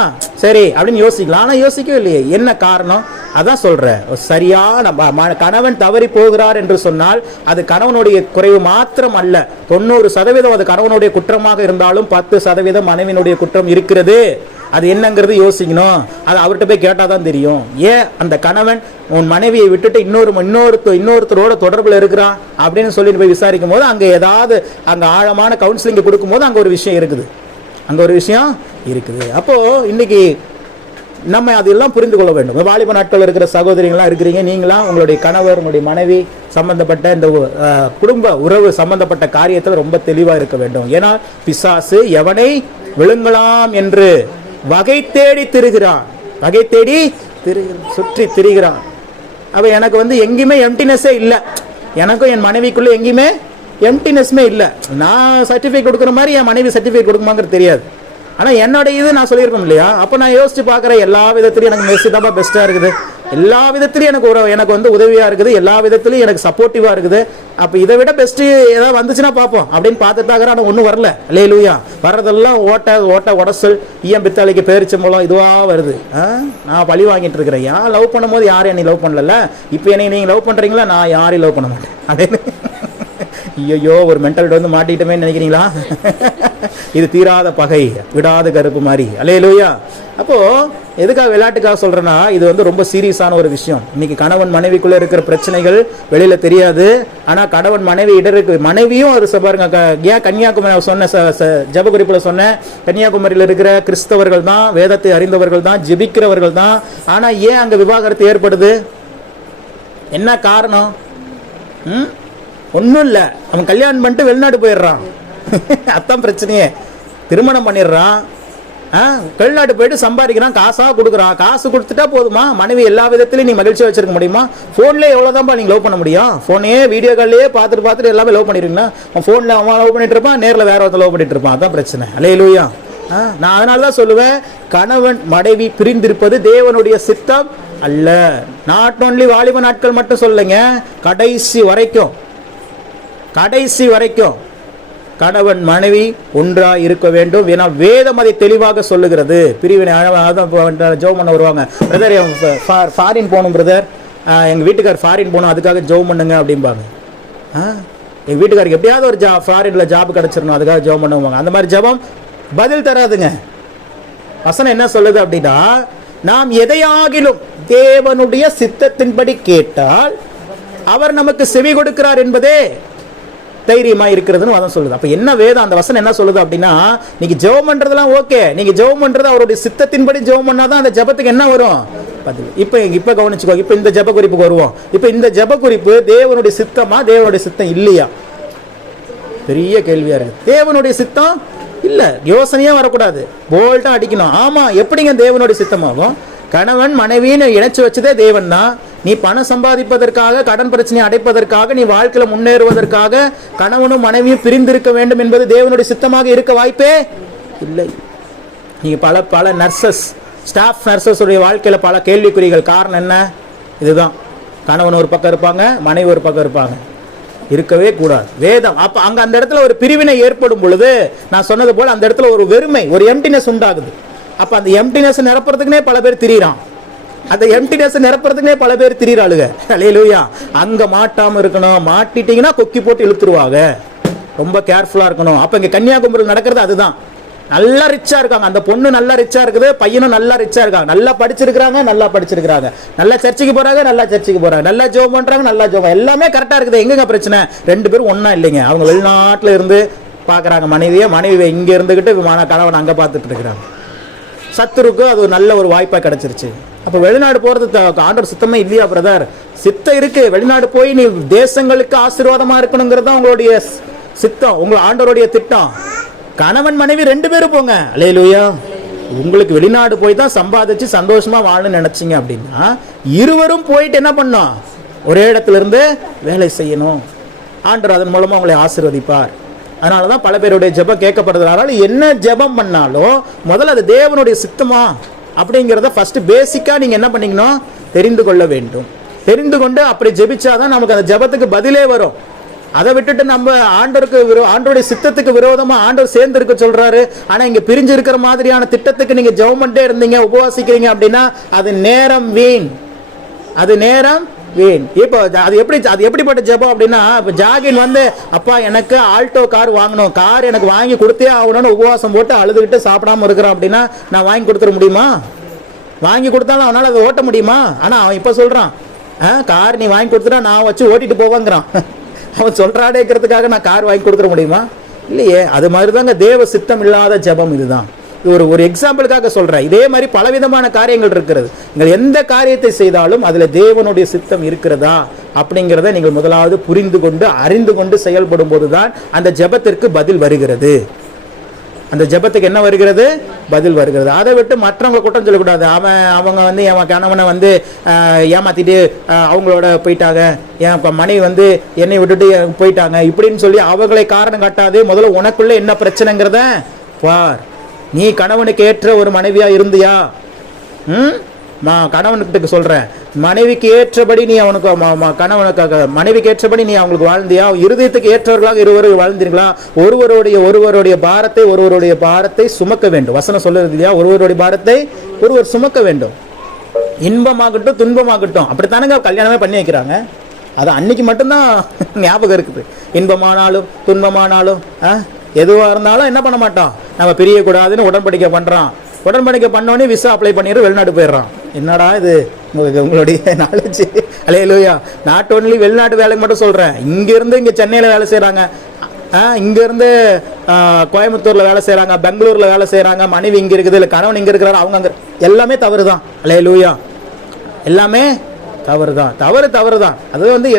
சரி அப்படின்னு யோசிக்கலாம். ஆனால் யோசிக்கவே இல்லையே. என்ன காரணம்? அதான் சொல்கிறேன், சரியான கணவன் தவறி போகிறார் என்று சொன்னால் அது கணவனுடைய குறைவு மாத்திரம் அல்ல. 90% அது கணவனுடைய குற்றமாக இருந்தாலும் 10% மனைவியினுடைய குற்றம் இருக்கிறது. அது என்னங்கிறது யோசிக்கணும். அது அவர்கிட்ட போய் கேட்டால் தான் தெரியும். ஏன் அந்த கணவன் உன் மனைவியை விட்டுட்டு இன்னொருத்தரோட தொடர்பில் இருக்கிறான் அப்படின்னு சொல்லிட்டு போய் விசாரிக்கும் போது அங்கே ஏதாவது அங்கே ஆழமான கவுன்சிலிங் கொடுக்கும்போது அங்கே ஒரு விஷயம் இருக்குது. அப்போது இன்னைக்கு நம்ம அதெல்லாம் புரிந்து கொள்ள வேண்டும். வாலிப நாட்கள் இருக்கிற சகோதரிகள்லாம் இருக்கிறீங்க, நீங்களாம் உங்களுடைய கணவர், உங்களுடைய மனைவி சம்பந்தப்பட்ட இந்த குடும்ப உறவு சம்பந்தப்பட்ட காரியத்தில் ரொம்ப தெளிவாக இருக்க வேண்டும். ஏன்னா பிசாசு எவனை விழுங்கலாம் என்று வகை தேடி திரிகிறான், சுற்றி திரிகிறான். அப்ப எனக்கு எங்கேயுமே எம்டினஸே இல்லை. எனக்கும் என் மனைவிக்குள்ள எங்கேயுமே எம்டினஸ்மே இல்லை. நான் சர்டிஃபிகேட் கொடுக்குற மாதிரி என் மனைவி சர்டிஃபிகேட் கொடுக்குமாங்கிறது தெரியாது. ஆனால் என்னோட இது நான் சொல்லியிருக்கோம் இல்லையா? அப்போ நான் யோசிச்சு பார்க்குறேன், எல்லா விதத்துலையும் எனக்கு மெர்சி தான் பெஸ்ட்டாக இருக்குது. எல்லா விதத்துலையும் எனக்கு உதவியாக இருக்குது. எல்லா விதத்துலையும் எனக்கு சப்போர்ட்டிவாக இருக்குது. அப்போ இதை விட பெஸ்ட்டு ஏதாவது வந்துச்சுன்னா பார்ப்போம் அப்படின்னு பார்த்துட்டு தாக்குறேன். ஆனால் ஒன்றும் வரல. அல்லேலூயா. வர்றதெல்லாம் ஓட்ட உடசல், ஈயம் பித்தாளிக்கு பேரிச்சம்பழம் இதுவாக வருது. நான் பழி வாங்கிட்டு இருக்கிறேன். யார் லவ் பண்ணும்போது யாரும் என்னை லவ் பண்ணல, இப்போ என்னை நீங்கள் லவ் பண்ணுறீங்களா? நான் யாரையும் லவ் பண்ண மாட்டேன் அப்படின்னு. ஐயோ, ஒரு மென்டல் மாட்டிக்கிட்டோமே நினைக்கிறீங்களா? இது தீராத பகை, விடாத கருப்பு மாதிரி. அல்லேலூயா. அப்போ எதுக்காக விளையாட்டுக்காக சொல்றேன்னா, இது ரொம்ப சீரியஸான ஒரு விஷயம். இன்னைக்கு கணவன் மனைவிக்குள்ள இருக்கிற பிரச்சனைகள் வெளியில தெரியாது. ஆனா கணவன் மனைவி இடருக்கு மனைவியும் அது பாருங்க. ஏன் கன்னியாகுமரி சொன்ன ஜபகுறிப்புல சொன்ன கன்னியாகுமரியில் இருக்கிற கிறிஸ்தவர்கள் தான், வேதத்தை அறிந்தவர்கள் தான், ஜெபிக்கிறவர்கள் தான். ஆனா ஏன் அங்க விவாகரத்து ஏற்படுது? என்ன காரணம்? ஒன்றும் இல்லை, அவன் கல்யாணம் பண்ணிட்டு வெளிநாடு போயிடுறான். அதான் பிரச்சனையே. திருமணம் பண்ணிடுறான், வெளிநாட்டு போயிட்டு சம்பாதிக்கிறான், காசாக கொடுக்குறான். காசு கொடுத்துட்டா போதுமா? மனைவி எல்லா விதத்திலையும் நீ மகிழ்ச்சியாக வச்சிருக்க முடியுமா? ஃபோன்லேயே எவ்வளோதான்ப்பா நீங்கள் லவ் பண்ண முடியும்? ஃபோனே வீடியோ கால்லேயே பார்த்துட்டு எல்லாமே லவ் பண்ணிடுறீங்களா? அவன் ஃபோனில் அவன் லவ் பண்ணிட்டு இருப்பான், நேரில் வேற ஒருத்தர் லவ் பண்ணிட்டு இருப்பான். அதான் பிரச்சனை. அல்லேலூயா. நான் அதனால தான் சொல்லுவேன், கணவன் மனைவி பிரிந்திருப்பது தேவனுடைய சித்தம் அல்ல. நாட் ஓன்லி வாலிப நாட்கள் மட்டும் சொல்லுங்க, கடைசி வரைக்கும் கணவன் மனைவி ஒன்றாக இருக்க வேண்டும். ஏன்னா வேதம் அதை தெளிவாக சொல்லுகிறது. பிரிவினை ஜெபம் பண்ண வருவாங்க, பிரதர் ஃபாரின் போகணும், பிரதர் எங்கள் வீட்டுக்கார் ஃபாரின் போகணும், அதுக்காக ஜெபம் பண்ணுங்க அப்படிம்பாங்க. எங்கள் வீட்டுக்காருக்கு எப்படியாவது ஒரு ஃபாரினில் ஜாப் கிடச்சிடணும், அதுக்காக ஜெபம் பண்ணுவாங்க. அந்த மாதிரி ஜெபம் பதில் தராதுங்க. வசனம் என்ன சொல்லுது அப்படின்னா, நாம் எதையாகிலும் தேவனுடைய சித்தத்தின்படி கேட்டால் அவர் நமக்கு செவி கொடுக்கிறார் என்பதே தைரியமா இருக்கிறதுன்னு வசனம் சொல்லுது. அப்ப என்ன வேதம் அந்த வசனம் என்ன சொல்லுது அப்படின்னா, நீங்க ஜெபம் பண்றதெல்லாம் ஓகே, நீங்க ஜெபம் பண்றது அவருடைய சித்தத்தின்படி ஜெபம் பண்ணாதான் அந்த ஜெபத்துக்கு என்ன வரும்? இப்ப கவனிச்சுக்கோ. இப்ப இந்த ஜெப குறிப்புக்கு வருவோம். இப்ப இந்த ஜெப குறிப்பு தேவனுடைய சித்தமா, தேவனுடைய சித்தம் இல்லையா? பெரிய கேள்வியா இருக்கு. தேவனுடைய சித்தம் இல்ல, யோசனையே வரக்கூடாது, போல்ட்டா அடிக்கணும். ஆமா, எப்படிங்க தேவனுடைய சித்தமாகும்? கணவன் மனைவின்னு இணைச்சு வச்சதே தேவன் தான். நீ பணம் சம்பாதிப்பதற்காக, கடன் பிரச்சனையை அடைப்பதற்காக, நீ வாழ்க்கையில முன்னேறுவதற்காக கணவனும் மனைவியும் பிரிந்திருக்க வேண்டும் என்பது தேவனுடைய சித்தமாக இருக்க வாய்ப்பே இல்லை. நீங்க பல நர்சஸ், ஸ்டாஃப் நர்சஸ் உடைய வாழ்க்கையில பல கேள்விக்குறிகள். காரணம் என்ன? இதுதான். கணவன் ஒரு பக்கம் இருப்பாங்க, மனைவி ஒரு பக்கம் இருப்பாங்க. இருக்கவே கூடாது. வேதம் அப்ப அங்க அந்த இடத்துல ஒரு பிரிவினை ஏற்படும் பொழுது நான் சொன்னது போல அந்த இடத்துல ஒரு வெறுமை, ஒரு எம்டினஸ் உண்டாகுது. அப்ப அந்த எம்டினஸ் நிரப்புறதுக்குனே பல பேர் திரியிறான். அந்த எம்டினஸ் நிரப்புறதுக்குனே பல பேர் திரியிறாளுங்க. அல்லேலூயா. அங்க மாட்டாம இருக்கணும். மாட்டிட்டீங்கன்னா கொக்கி போட்டு இழுத்துருவாங்க. ரொம்ப கேர்ஃபுல்லா இருக்கணும். அப்ப இங்க கன்னியாகுமரியில் நடக்கிறது அதுதான். நல்லா ரிச்சா இருக்காங்க, அந்த பொண்ணு நல்லா ரிச்சா இருக்குது, பையனும் நல்லா ரிச்சா இருக்காங்க, நல்லா படிச்சிருக்காங்க, நல்லா சர்ச்சுக்கு போறாங்க, நல்லா ஜெபம் பண்றாங்க, நல்லா ஜெபம், எல்லாமே கரெக்டா இருக்குது. எங்கங்க பிரச்சனை? 2 பேரும் ஒண்ணா இல்லைங்க. அவங்க வெளிநாட்டுல இருந்து பாக்குறாங்க மனைவி இங்க இருந்துகிட்டு கணவன் அங்க பார்த்துட்டு இருக்கிறாங்க. சத்துருக்கு அது ஒரு நல்ல ஒரு வாய்ப்பா கிடைச்சிருச்சு. அப்ப வெளிநாடு போறது ஆண்டவர் சித்தமே இல்லையா பிரதர்? சித்தம் இருக்கு. வெளிநாடு போய் நீ தேசங்களுக்கு ஆசீர்வாதமா இருக்கணுங்கிறது உங்களுடைய சித்தம், உங்க ஆண்டவருடைய திட்டம். கணவன் மனைவி 2 பேரும் போங்க. அல்லேலூயா. உங்களுக்கு வெளிநாடு போய் தான் சம்பாதிச்சு சந்தோஷமா வாழணும்னு நினைச்சீங்க அப்படின்னா இருவரும் போயிட்டு என்ன பண்ணோம்? ஒரே இடத்துல இருந்து வேலை செய்யணும். ஆண்டவர் அதன் மூலமா உங்களை ஆசீர்வதிப்பார். அதனாலதான் பல பேருடைய ஜெபம் கேட்கப்படுறதுனால என்ன ஜெபம் பண்ணாலும் முதல்ல அது தேவனுடைய சித்தமா அப்படிங்கிறத ஃபர்ஸ்ட் பேசிக்கா நீங்க என்ன பண்ணீங்கன்னா தெரிந்து கொள்ள வேண்டும். தெரிந்து கொண்டு அப்படி ஜெபிச்சாதான் நமக்கு அந்த ஜெபத்துக்கு பதிலே வரும். அதை விட்டுட்டு நம்ம ஆண்டவருடைய சித்தத்துக்கு விரோதமா ஆண்டவர் சேர்ந்து இருக்க சொல்றாரு, ஆனா இங்க பிரிஞ்சு இருக்கிற மாதிரியான திட்டத்துக்கு நீங்க ஜெபம் பண்ணிட்டே இருந்தீங்க, உபவாசிக்கிறீங்க அப்படின்னா அது நேரம் வீண், அது நேரம் வீண். இப்போ அது எப்படிப்பட்ட ஜெபம் அப்படின்னா, இப்போ ஜாகின் வந்து அப்பா எனக்கு ஆல்டோ கார் வாங்கணும், கார் எனக்கு வாங்கி கொடுத்தே ஆகணும்னு உபவாசம் போட்டு அழுதுகிட்டு சாப்பிடாம இருக்கிறோம் அப்படின்னா நான் வாங்கி கொடுத்துட முடியுமா? வாங்கி கொடுத்தாலும் அவனால அதை ஓட்ட முடியுமா? ஆனா அவன் இப்ப சொல்றான், கார் நீ வாங்கி கொடுத்துட்டா நான் வச்சு ஓட்டிட்டு போவாங்கிறான். அவன் சொல்றாடேங்கிறதுக்காக நான் கார் வாங்கி கொடுத்துட முடியுமா? இல்லையே. அது மாதிரிதாங்க தேவ சித்தம் இல்லாத ஜெபம். இதுதான் ஒரு எக்ஸாம்பிளுக்காக சொல்றேன். இதே மாதிரி பலவிதமான காரியங்கள் இருக்கிறது. நீங்கள் எந்த காரியத்தை செய்தாலும் அதுல தேவனுடைய சித்தம் இருக்கிறதா அப்படிங்கிறத நீங்கள் முதலாவது புரிந்து கொண்டு அறிந்து கொண்டு செயல்படும் போதுதான் அந்த ஜெபத்திற்கு பதில் வருகிறது. அந்த ஜெபத்துக்கு என்ன வருகிறது? பதில் வருகிறது. அதை விட்டு மற்றவங்க குற்றம் சொல்லக்கூடாது. அவங்க வந்து என் கணவனை வந்து ஏமாத்திட்டு அவங்களோட போயிட்டாங்க, என் மனைவி வந்து என்னை விட்டுட்டு போயிட்டாங்க இப்படின்னு சொல்லி அவர்களை காரணம் காட்டாது. முதல்ல உனக்குள்ள என்ன பிரச்சனைங்கிறத பார். நீ கணவனுக்கு ஏற்ற ஒரு மனைவியா இருந்தியா? கணவனுக்கு சொல்றேன், மனைவிக்கு ஏற்றபடி நீ அவனுக்கு மனைவிக்கு ஏற்றபடி நீ அவங்களுக்கு வாழ்ந்தியா? இருதயத்துக்கு ஏற்றவர்களாக இருவரும் வாழ்ந்தீர்களா? ஒருவருடைய பாரத்தை சுமக்க வேண்டும். வசனம் சொல்லுறது இல்லையா? ஒருவருடைய பாரத்தை ஒருவர் சுமக்க வேண்டும். இன்பமாகட்டும் துன்பமாகட்டும், அப்படித்தானுங்க கல்யாணமே பண்ணி வைக்கிறாங்க. அது அன்னைக்கு மட்டும்தான் ஞாபகம் இருக்குது. இன்பமானாலும் துன்பமானாலும் எதுவா இருந்தாலும் என்ன பண்ண மாட்டோம், நம்ம பிரியக்கூடாதுன்னு உடன்படிக்கை பண்றான். உடன்படிக்கை பண்ணோடனே விசா அப்ளை பண்ணிட்டு வெளிநாடு போயிடுறான். என்னடா இது உங்களுடைய நாலேஜ்? அல்லேலூயா. நாட் ஒன்லி வெளிநாட்டு வேலைக்கு மட்டும் சொல்றேன். இங்க இருந்து இங்க சென்னையில வேலை செய்யறாங்க, இங்க இருந்து கோயம்புத்தூர்ல வேலை செய்யறாங்க, பெங்களூர்ல வேலை செய்யறாங்க, மனைவி இங்க இருக்குது, இல்ல கணவன் இங்க இருக்கிறாரு, அவங்க அங்க, எல்லாமே தவறுதான். அல்லேலூயா. எல்லாமே தவறுதான். தவறுதான். அது வந்து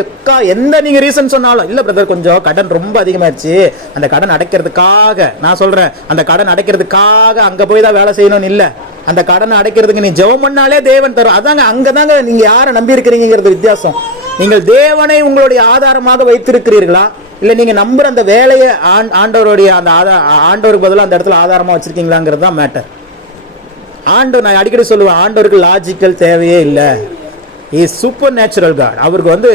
எந்த நீங்க ரீசன் சொன்னாலும், இல்ல பிரதர் கொஞ்சம் கடன் ரொம்ப அதிகமாயிருச்சு, அந்த கடன் அடைக்கிறதுக்காக நான் சொல்றேன், அந்த கடன் அடைக்கிறதுக்காக அங்க போய் தான் வேலை செய்யணும்னு இல்ல. அந்த கடனை அடைக்கிறதுக்கு நீ ஜெபம் பண்ணாலே தேவன் தரும். அதாங்க அங்கதாங்க நீங்க யாரை நம்பி இருக்கிறீங்கிறது வித்தியாசம். நீங்கள் தேவனை உங்களுடைய ஆதாரமாக வைத்திருக்கிறீர்களா, இல்ல நீங்க நம்புற அந்த வேலையை ஆண்டவருடைய அந்த ஆண்டவருக்கு பதிலாக அந்த இடத்துல ஆதாரமா வச்சிருக்கீங்களாங்கிறது தான் மேட்டர். ஆண்டவர், நான் அடிக்கடி சொல்லுவேன், ஆண்டவருக்கு லாஜிக்கல் தேவையே இல்லை. Supernatural god. அவருக்கு வந்து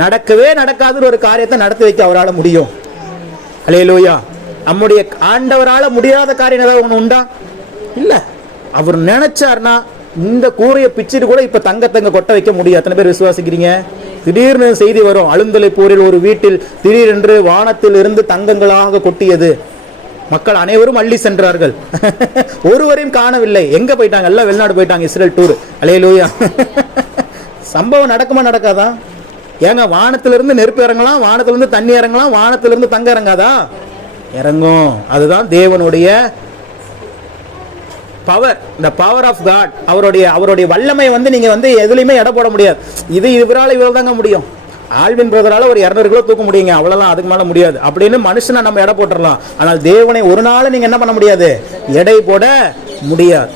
நடக்கவே நடக்காத ஒரு காரியத்தை நடத்தி வைக்க அவரால் முடியும். அல்லேலூயா. நம்முடைய ஆண்டவரால முடியாத காரியம் ஏதாவது ஒண்ணு உண்டா? இல்ல. அவர் நினைச்சார்னா இந்த கூரையை பிச்சுட்டு கூட இப்ப தங்க கொட்ட வைக்க முடியும். எத்தனை பேர் விசுவாசிக்கிறீங்க? திடீர்னு செய்தி வரும், அழுந்தலை போரில் ஒரு வீட்டில் திடீரென்று வானத்தில் இருந்து தங்கங்களாக கொட்டியது, மக்கள் அனைவரும் அள்ளி சென்றார்கள், ஒருவரையும் காணவில்லை. எங்க போயிட்டாங்க? எல்லாம் வெளிநாடு போயிட்டாங்க, இஸ்ரேல் டூர். அல்லேலூயா. சம்பவம் நடக்குமா நடக்காதா? ஏங்க வானத்திலிருந்து நெருப்பு இறங்கலாம், வானத்திலிருந்து தண்ணி இறங்கலாம், வானத்திலிருந்து தங்க இறங்காதா? இறங்கும். அதுதான் தேவனுடைய பவர், இந்த பவர் ஆஃப் காட். அவருடைய வல்லமை வந்து நீங்க வந்து எதுலையுமே எடை போட முடியாது. இவரால் இவ்வளவு தாங்க முடியும். ஆல்வின் பிரதரால ஒரு 200 கிலோ தூக்க முடியுங்க, அவ்வளவுதான், அதுக்கு மேல முடியாது அப்படின்னு மனுஷனை நம்ம எடை போட்டுடலாம். ஆனால் தேவனை ஒரு நாள் நீங்க என்ன பண்ண முடியாது, எடை போட முடியாது.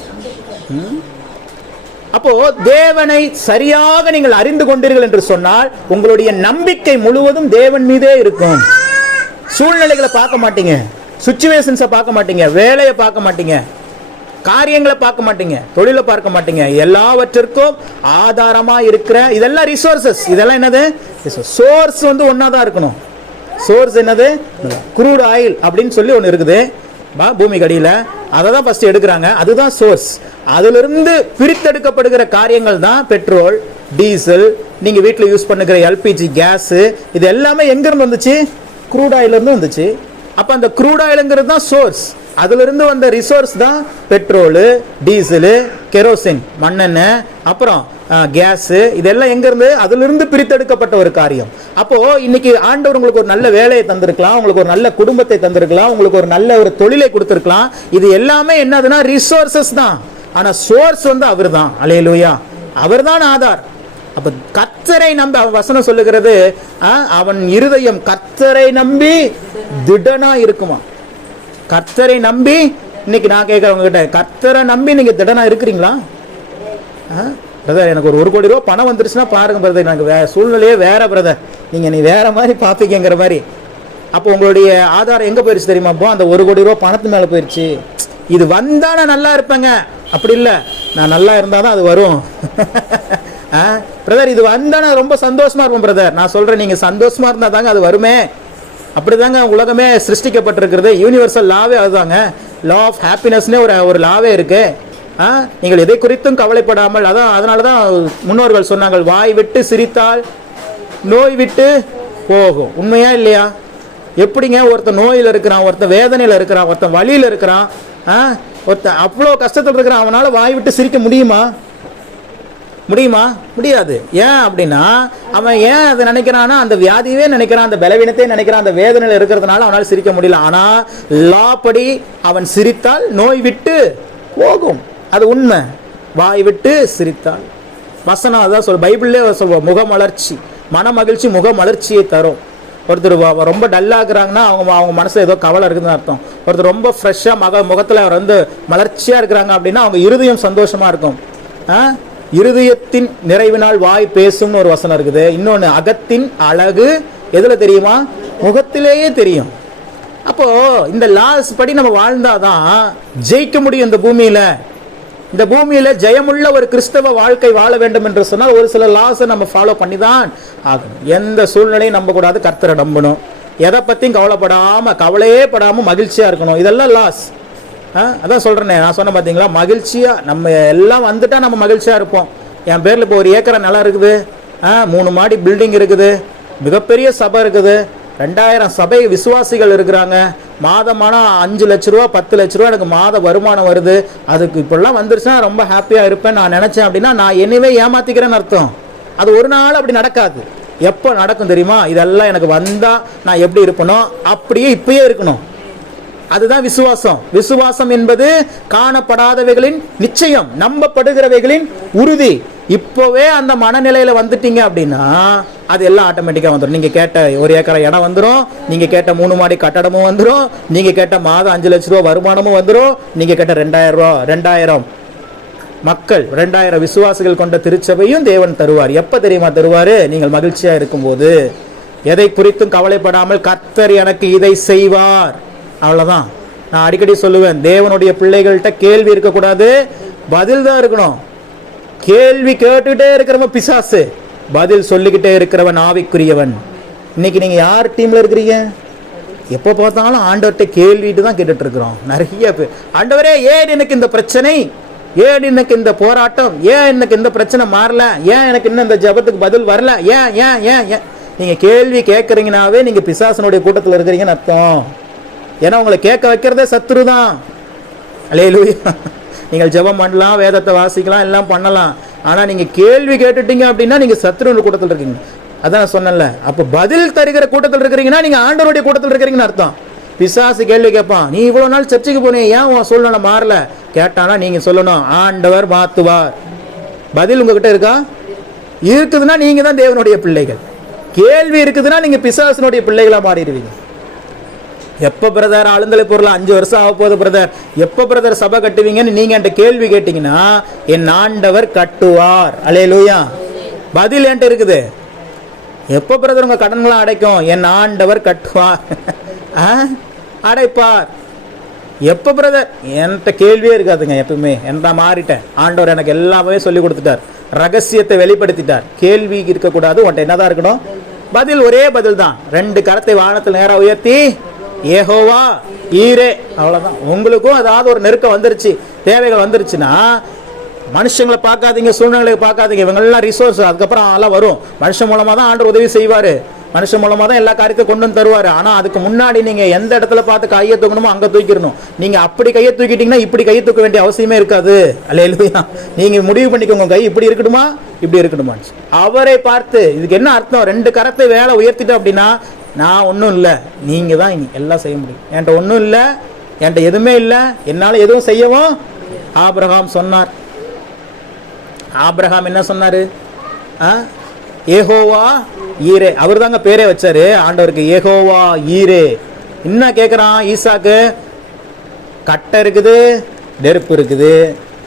அப்போ தேவனை சரியாக நீங்கள் அறிந்து கொண்டீர்கள் என்று சொன்னால் உங்களுடைய நம்பிக்கை முழுவதும் தேவன் மீதே இருக்கும். சூழ்நிலைகளை பார்க்க மாட்டீங்க, சிச்சுவேஷன்ஸை பார்க்க மாட்டீங்க, வேலையை பார்க்க மாட்டீங்க, காரியங்களை பார்க்க மாட்டீங்க, தொழிலை பார்க்க மாட்டீங்க. எல்லாவற்றிற்கும் ஆதாரமா இருக்கிற இதெல்லாம் ரிசோர்சஸ். இதெல்லாம் என்னது? சோர்ஸ் வந்து ஒன்னாதான் இருக்கணும். சோர்ஸ் என்னது? க்ரூட் ஆயில் அப்படின்னு சொல்லி ஒன்று இருக்குது பூமி கடியில, அதை தான் ஃபர்ஸ்ட் எடுக்கிறாங்க. அதுதான் சோர்ஸ். அதுல இருந்து பிரித்தெடுக்கப்படுகிற காரியங்கள் தான் பெட்ரோல், டீசல், நீங்க வீட்டில் யூஸ் பண்ணுகிற எல்பிஜி கேஸ், இது எல்லாமே எங்க இருந்து வந்துச்சு? க்ரூட் ஆயில இருந்து வந்துச்சு. அப்ப அந்த க்ரூட் ஆயிலுங்கிறது தான் சோர்ஸ். அதிலிருந்து வந்த ரிசோர்ஸ் தான் பெட்ரோலு, டீசலு, கெரோசின், மண்ணெண்ணெய், அப்புறம் கேஸு. இதெல்லாம் எங்கேருந்து? அதிலிருந்து பிரித்தெடுக்கப்பட்ட ஒரு காரியம். அப்போ இன்னைக்கு ஆண்டவர் உங்களுக்கு ஒரு நல்ல வேலையை தந்திருக்கலாம், உங்களுக்கு ஒரு நல்ல குடும்பத்தை தந்திருக்கலாம், உங்களுக்கு ஒரு நல்ல ஒரு தொழிலை கொடுத்திருக்கலாம். இது எல்லாமே என்னதுன்னா ரிசோர்சஸ் தான். ஆனா சோர்ஸ் வந்து அவர் தான். அல்லேலூயா, அவர் தான் ஆதார். அப்ப கர்த்தரை நம்பி, வசனம் சொல்லுகிறது, அவன் இருதயம் கர்த்தரை நம்பி திடனா இருக்குமா. கர்த்தரை நம்பி, இன்னைக்கு நான் கேட்கறவங்க கிட்ட, கர்த்தரை நம்பி நீங்க திடனா இருக்கிறீங்களா? பிரதர், எனக்கு ஒரு 1 கோடி ரூபா பணம் வந்துருச்சுன்னா பாருங்க பிரதர், எனக்கு சூழ்நிலையே வேற பிரதர், நீ வேற மாதிரி பார்ப்பீங்கிற மாதிரி. அப்போ உங்களுடைய ஆதாரம் எங்க போயிருச்சு தெரியுமா? அப்போ அந்த 1 கோடி ரூபா பணத்து மேல போயிருச்சு. இது வந்தா நான் நல்லா இருப்பேங்க, அப்படி இல்லை, நான் நல்லா இருந்தாதான் அது வரும். பிரதர், இது வந்தா நான் ரொம்ப சந்தோஷமா இருப்பேன் பிரதர். நான் சொல்றேன், நீங்க சந்தோஷமா இருந்தா தாங்க அது வருமே. அப்படிதாங்க உலகமே சிருஷ்டிக்கப்பட்டிருக்கிறது. யூனிவர்சல் லாவே அதுதாங்க. லா ஆஃப் ஹாப்பினஸ்னே ஒரு லாவே இருக்கு. நீங்கள் எதை குறித்தும் கவலைப்படாமல், அதனாலதான் முன்னோர்கள் சொன்னாங்க, வாய் விட்டு சிரித்தால் நோய் விட்டு போகும். உண்மையா இல்லையா? எப்படிங்க ஒருத்தன் நோயில் இருக்கிறான், ஒருத்தன் வேதனையில் இருக்கிறான், ஒருத்தன் வழியில் இருக்கிறான், ஒருத்தன் அவ்வளோ கஷ்டத்தில் இருக்கிறான், அவனால வாய் விட்டு சிரிக்க முடியுமா? முடியாது. ஏன் அப்படின்னா, அவன் ஏன் அதை நினைக்கிறான்னா, அந்த வியாதியவே நினைக்கிறான், அந்த பலவீனத்தையே நினைக்கிறான், அந்த வேதனையில் இருக்கிறதுனால அவனால் சிரிக்க முடியல. ஆனா லா படி அவன் சிரித்தால் நோய் விட்டு போகும். அது உண்மை. வாய் விட்டு சிரித்தால், வசனம் அதான் சொல்ல, பைபிள்லே சொல்லுவோம், முகமலர்ச்சி, மன மகிழ்ச்சி முகமலர்ச்சியை தரும். ஒருத்தர் ரொம்ப டல்லாகிறாங்கன்னா அவங்க மனசுல ஏதோ கவலை இருக்குதுன்னு அர்த்தம். ஒருத்தர் ரொம்ப ஃப்ரெஷ்ஷாக முகத்தில் அவர் வந்து மலர்ச்சியாக இருக்கிறாங்க அப்படின்னா அவங்க இருதயம் சந்தோஷமா இருக்கும். இருதயத்தின் நிறைவினால் வாய் பேசும்னு ஒரு வசனம் இருக்குது. இன்னொன்று, அகத்தின் அழகு எதுல தெரியுமா? முகத்திலேயே தெரியும். அப்போ இந்த லாஸ் படி நம்ம வாழ்ந்தாதான் ஜெயிக்க முடியும். இந்த பூமியில ஜெயமுள்ள ஒரு கிறிஸ்தவ வாழ்க்கை வாழ வேண்டும் என்று சொன்னால் ஒரு சில லாஸை நம்ம ஃபாலோ பண்ணி தான் ஆகணும். எந்த சூழ்நிலையும் நம்ப கூடாது, கர்த்தரை நம்பணும். எதை பத்தியும் கவலையே படாம மகிழ்ச்சியா இருக்கணும். இதெல்லாம் லாஸ். அதான் சொல்றேனே, நான் சொன்ன பார்த்தீங்களா, மகிழ்ச்சியா நம்ம எல்லாம் வந்துட்டா நம்ம மகிழ்ச்சியா இருப்போம். என் பேர்ல இப்போ 1 ஏக்கரை நிலம் இருக்குது, 3 மாடி பில்டிங் இருக்குது, மிகப்பெரிய சபை இருக்குது, 2000 சபை விசுவாசிகள் இருக்கிறாங்க, மாதமான 5 லட்ச ரூபா 10 லட்ச ரூபா எனக்கு மாத வருமானம் வருது. அதுக்கு இப்பெல்லாம் வந்துருச்சுன்னா ரொம்ப ஹாப்பியா இருப்பேன் நான் நினைச்சேன் அப்படின்னா நான் என்னவே ஏமாத்திக்கிறேன்னு அர்த்தம். அது ஒரு நாள் அப்படி நடக்காது. எப்போ நடக்கும் தெரியுமா? இதெல்லாம் எனக்கு வந்தா நான் எப்படி இருப்பனோ அப்படியே இப்பயே இருக்கணும். அதுதான் விசுவாசம். விசுவாசம் என்பது காணப்படாதவைகளின் நிச்சயம், நம்பப்படுகிறவைகளின் உறுதி. இப்போவே அந்த மனநிலையில வந்துட்டீங்க அப்படின்னா அது எல்லாம் ஆட்டோமேட்டிக்கா வந்துடும். நீங்க கேட்ட 1 ஏக்கரை இடம் வந்துடும், நீங்க கேட்ட 3 மாடி கட்டடமும் வந்துடும், நீங்க கேட்ட மாதம் 5 லட்ச ரூபா வருமானமும் வந்துடும், நீங்க கேட்ட 2000 மக்கள் 2000 விசுவாசிகள் கொண்ட திருச்சபையும் தேவன் தருவார். எப்ப தெரியுமா தருவாரு? நீங்கள் மகிழ்ச்சியா இருக்கும்போது. எதை குறித்தும் கவலைப்படாமல் கர்த்தர் எனக்கு இதை செய்வார், அவ்வளவுதான். நான் அடிக்கடி சொல்லுவேன், தேவனுடைய பிள்ளைகள்கிட்ட கேள்வி இருக்கக்கூடாது, பதில் தான் இருக்கணும். கேள்வி கேட்டுக்கிட்டே இருக்கிறவன் பிசாசு, பதில் சொல்லிக்கிட்டே இருக்கிறவன் ஆவிக்குரியவன். இன்னைக்கு நீங்க யார் டீம்ல இருக்கிறீங்க? எப்போ பார்த்தாலும் ஆண்டவர்கிட்ட கேள்விட்டு தான் கேட்டுட்டு இருக்கிறோம் நிறைய பேர். ஆண்டவரே, ஏன் எனக்கு இந்த பிரச்சனை, ஏன் எனக்கு இந்த போராட்டம், ஏன் எனக்கு இந்த பிரச்சனை மாறல, ஏன் எனக்கு இன்னும் இந்த ஜபத்துக்கு பதில் வரல, ஏன் ஏன் ஏன் ஏன் நீங்க கேள்வி கேட்கறீங்கனாவே நீங்க பிசாசனுடைய கூட்டத்தில் இருக்கிறீங்கன்னு அர்த்தம். ஏன்னா உங்களை கேட்க வைக்கிறதே சத்துரு தான். அல்லேலூயா. நீங்கள் ஜெபம் பண்ணலாம், வேதத்தை வாசிக்கலாம், எல்லாம் பண்ணலாம். ஆனா நீங்க கேள்வி கேட்டுட்டீங்க அப்படின்னா நீங்க சத்துரு கூட்டத்தில் இருக்கீங்க. அதான் சொன்னல. அப்ப பதில் தருகிற கூட்டத்தில் இருக்கிறீங்கன்னா நீங்க ஆண்டவருடைய கூட்டத்தில் இருக்கிறீங்கன்னு அர்த்தம். பிசாசு கேள்வி கேட்பான், நீ இவ்வளவு நாள் சர்ச்சைக்கு போனீங்க, ஏன் உன் சூழ்நிலை மாறல கேட்டானா நீங்க சொல்லணும், ஆண்டவர் மாத்துவார். பதில் உங்ககிட்ட இருக்கா? இருக்குதுன்னா நீங்க தான் தேவனுடைய பிள்ளைகள். கேள்வி இருக்குதுன்னா நீங்க பிசாசனுடைய பிள்ளைகளா மாறிடுவீங்க. எப்ப பிரதர் ஆளுந்தலை பொருள் 5 வருஷம் ஆக போகுது பிரதர், எப்ப பிரதர் சபை கட்டுவீங்கன்னு நீங்க என்கிட்ட கேள்வி கேட்டீங்கன்னா என் ஆண்டவர் கட்டுவார். அல்லேலூயா. பதில் என்கிட்ட இருக்குது. எப்ப பிரதர் உங்க கடன்களாம் அடைக்கும்? என் ஆண்டவர் கட்டுவார், அடைப்பார். எப்ப பிரதர்? என்கிட்ட கேள்வியே இருக்காதுங்க எப்பவுமே. என்ன மாறிட்டேன், ஆண்டவர் எனக்கு எல்லாமே சொல்லி கொடுத்துட்டார், ரகசியத்தை வெளிப்படுத்திட்டார். கேள்வி இருக்கக்கூடாது, உன்ட்ட என்னதான் இருக்கணும்? பதில். ஒரே பதில் தான். 2 கரத்தை வானத்தில் நேரா உயர்த்தி யெகோவா ஈரே, அவ்வளவுதான். உங்களுக்கும் அதாவது ஒரு நெருக்கம் வந்துருச்சு, தேவைகள் வந்துருச்சுன்னா மனுஷங்களை பார்க்காதீங்க, சூழ்நிலையை பார்க்காதீங்க. இவங்கெல்லாம் ரிசோர்ஸ், அதுக்கப்புறம் அதெல்லாம் வரும். மனுஷன் மூலமா தான் ஆண்டவர் உதவி செய்வாரு. மனுஷன் மூலமா தான் எல்லா காரியத்தையும் கொண்டு வந்து தருவாரு. ஆனா அதுக்கு முன்னாடி நீங்க எந்த இடத்துல பார்த்து கையை தூக்கணுமோ அங்க தூக்கிடணும். நீங்க அப்படி கையை தூக்கிட்டீங்கன்னா இப்படி கையை தூக்க வேண்டிய அவசியமே இருக்காது. அல்லேலூயா. நீங்க முடிவு பண்ணிக்கோங்க, கை இப்படி இருக்கணுமா இப்படி இருக்கணுமா. அவரை பார்த்து இதுக்கு என்ன அர்த்தம்? 2 கரத்தை வேலை உயர்த்திட்டோம் அப்படின்னா, நான் ஒன்றும் இல்லை, நீங்க தான் எல்லாம் செய்ய முடியும். என்கிட்ட ஒன்றும் இல்லை, என்கிட்ட எதுவுமே இல்லை, என்னால் எதுவும் செய்யவும். ஆபிரகாம் சொன்னார். ஆபிரகாம் என்ன சொன்னாரு? ஏகோவா ஈரே. அவர் தாங்க பேரே வச்சாரு ஆண்டவருக்கு, ஏகோவா ஈரே. என்ன கேட்குறான் ஈசாக்கு? கட்டை இருக்குது, நெருப்பு இருக்குது,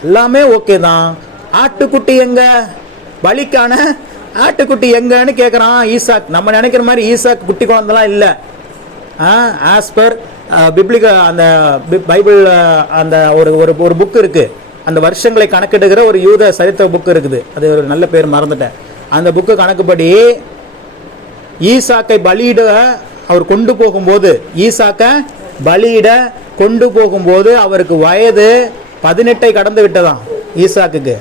எல்லாமே ஓகே தான். ஆட்டுக்குட்டி எங்க? பலிக்கான ஆட்டுக்குட்டி எங்கன்னு கேட்குறான் ஈசாக். நம்ம நினைக்கிற மாதிரி ஈசாக் குட்டி குழந்தைலாம் இல்லை. ஆஸ் பர் பிப்ளிக் அந்த பைபிள் அந்த ஒரு புக் இருக்கு, அந்த வருஷங்களை கணக்கிடுகிற ஒரு யூத சரித்திர புக்கு இருக்குது. அது ஒரு நல்ல பேர் மறந்துட்டேன். அந்த புக்கு கணக்குப்படி ஈசாக்கை பலியிட அவர் கொண்டு போகும்போது, ஈசாக்கை பலியிட கொண்டு போகும்போது அவருக்கு வயது 18 கடந்து விட்டதாம். ஈசாக்குக்கு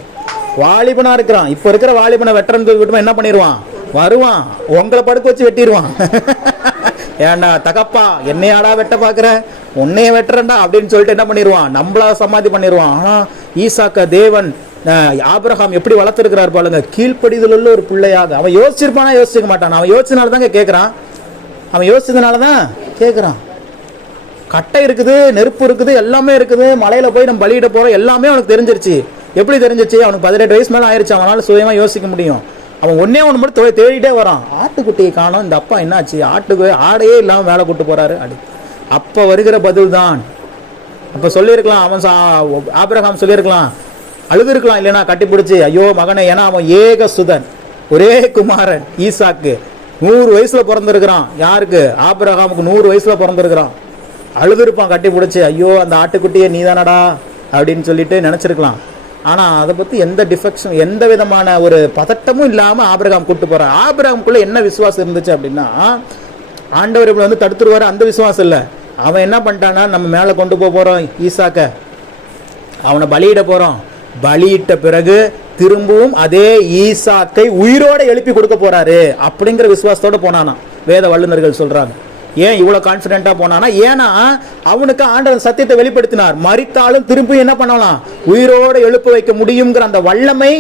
வாலிபனா இருக்கிறான். இப்ப இருக்கிற வாலிபனை வெட்டரன் விட்டு என்ன பண்ணிடுவான்? வருவான், உங்களை படுக்க வச்சு வெட்டிடுவான். ஏண்டா தகப்பா, என்னையாடா வெட்ட பாக்குற, உன்னைய வெட்டுறா அப்படின்னு சொல்லிட்டு என்ன பண்ணிடுவான்? நம்மளா சமாதி பண்ணிடுவான். ஆனா ஈசாக்க தேவன் ஆபிரகாம் எப்படி வளர்த்திருக்கிறார் பாருங்க, கீழ்ப்படிதல் உள்ள ஒரு பிள்ளையாக. அவன் யோசிச்சிருப்பானா? யோசிக்க மாட்டான். அவன் யோசிச்சனால தாங்க கேட்கறான். அவன் யோசிச்சதுனாலதான் கேட்கறான். கட்டை இருக்குது, நெருப்பு இருக்குது, எல்லாமே இருக்குது. மலையில போய் நம்ம பலியிட போறோம், எல்லாமே அவனுக்கு தெரிஞ்சிருச்சு. எப்படி தெரிஞ்சிச்சு? அவனுக்கு 18 வயசு மேல ஆயிடுச்சு. அவனால சுயமா யோசிக்க முடியும். அவன் ஒன்னே ஒன்று மட்டும் தேடிட்டே வரான். ஆட்டுக்குட்டியை காணோம். இந்த அப்பா என்னாச்சு? ஆடையே இல்லாம வேலை கூட்டு போறாரு. அப்ப வருகிற பதில் தான். அப்ப சொல்லியிருக்கலாம், அவன் ஆபிரகாம் சொல்லியிருக்கலாம், அழுதுருக்கலாம், இல்லைன்னா கட்டிப்பிடிச்சு, ஐயோ மகனை. ஏன்னா அவன் ஏக சுதன், ஒரே குமாரன் ஈசாக்கு. 100 வயசுல பிறந்திருக்கிறான். யாருக்கு? ஆபிரகாமுக்கு 100 வயசுல பிறந்திருக்கிறான். அழுதுருப்பான் கட்டி பிடிச்சி, ஐயோ அந்த ஆட்டுக்குட்டியை நீதானடா அப்படின்னு சொல்லிட்டு நினைச்சிருக்கலாம். ஆனா அதை பத்தி எந்த டிஃபெக்ஷன், எந்த விதமான ஒரு பதட்டமும் இல்லாம ஆபிரகாம் கூட்டு போறான். ஆபிரகாமுக்குள்ள என்ன விசுவாசம் இருந்துச்சு அப்படின்னா, ஆண்டவர் இப்படி வந்து தடுத்துருவாரு அந்த விசுவாசம் இல்லை. அவன் என்ன பண்ணிட்டானா, நம்ம மேல கொண்டு போறோம் ஈசாக்க, அவனை பலியிட போறோம், பலியிட்ட பிறகு திரும்பவும் அதே ஈசாக்கை உயிரோட எழுப்பி கொடுக்க போறாரு அப்படிங்கிற விசுவாசத்தோட போனானா. வேத வல்லுநர்கள் சொல்றாங்க. ஏன் இவ்வளவு கான்பிடென்டா போனானா, ஏன்னா அவனுக்கு ஆண்டவர் சத்தியத்தை வெளிப்படுத்தினார். மரித்தாலும் திரும்பி என்ன பண்ணலாம்? உயிரோட எழுப்ப வைக்க முடியுங்கிற அந்த வல்லமை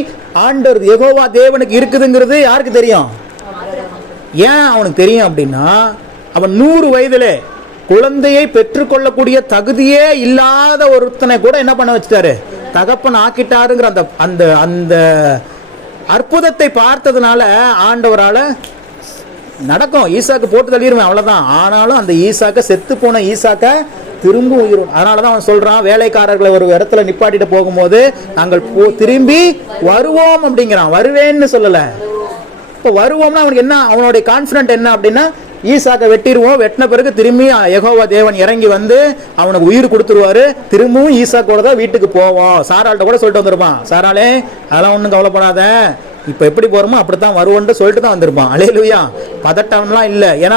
ஆண்டவர் யெகோவா தேவனுக்கு இருக்குதுங்கிறது யாருக்கு தெரியும்? ஏன் அவனுக்கு தெரியும் அப்படின்னா, அவன் 100 வயதிலே குழந்தையை பெற்றுக்கொள்ளக்கூடிய தகுதியே இல்லாத ஒருத்தனை கூட என்ன பண்ண வச்சுட்டாரு? தகப்பன் ஆக்கிட்டாருங்கிற அந்த அந்த அந்த அற்புதத்தை பார்த்ததுனால ஆண்டவரால நடக்கும். ஈசாக்கு போட்டு தள்ளிடுவேன், அவ்வளவுதான். ஆனாலும் அந்த ஈசாக்க, செத்து போன ஈசாக்க திரும்ப உயிரும். அதனாலதான் அவன் சொல்றான், வேலைக்காரர்களை ஒரு இடத்துல நிப்பாட்டிட்டு போகும்போது நாங்கள் திரும்பி வருவோம் அப்படிங்கிறான். வருவேன்னு சொல்லல. இப்ப வருவோம்னா அவனுக்கு என்ன, அவனுடைய கான்பிடன்ட் என்ன அப்படின்னா, ஈசாக்க வெட்டிடுவோம், வெட்டின பிறகு திரும்பி யெகோவா தேவன் இறங்கி வந்து அவனுக்கு உயிர் கொடுத்துருவாரு, திரும்பவும் ஈசாக்கோட தான் வீட்டுக்கு போவோம். சாராள்கிட்ட கூட சொல்லிட்டு வந்திருப்பான், சாராளே அதெல்லாம் ஒன்றும் கவலைப்படாத, இப்ப எப்படி போறோமோ அப்படித்தான் வருவோன்னு சொல்லிட்டு தான் வந்திருப்பான். அல்லேலூயா. பதட்டம்லாம் இல்லை. ஏன்னா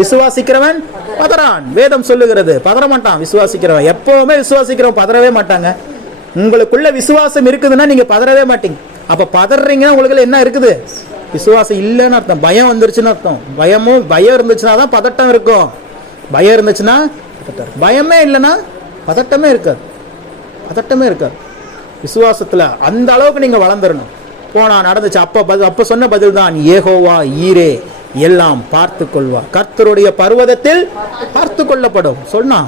விசுவாசிக்கிறவன் பதறான். வேதம் சொல்லுகிறது, பதற மாட்டான். விசுவாசிக்கிறவன் எப்பவுமே விசுவாசிக்கிறவன் பதறவே மாட்டாங்க. உங்களுக்குள்ள விசுவாசம் இருக்குதுன்னா நீங்க பதறவே மாட்டீங்க. அப்ப பதறீங்கன்னா உங்களுக்கு என்ன இருக்குது? விசுவாசம் இல்லைன்னு அர்த்தம். பயம் வந்துருச்சுன்னு அர்த்தம். பயம் இருந்துச்சுன்னா தான் பதட்டம் இருக்கும். பயம் இருந்துச்சுன்னா பயமே இல்லைன்னா பதட்டமே இருக்காது. பதட்டமே இருக்காது. விசுவாசத்துல அந்த அளவுக்கு நீங்க வளர்ந்துடணும். போனா நடந்துச்சு. அப்ப சொன்ன பதில் தான், யெகோவா ஈரே, எல்லாம் பார்த்து கொள்வார், கர்த்தருடைய பர்வதத்தில் பார்த்து கொள்ளப்படும் சொன்னா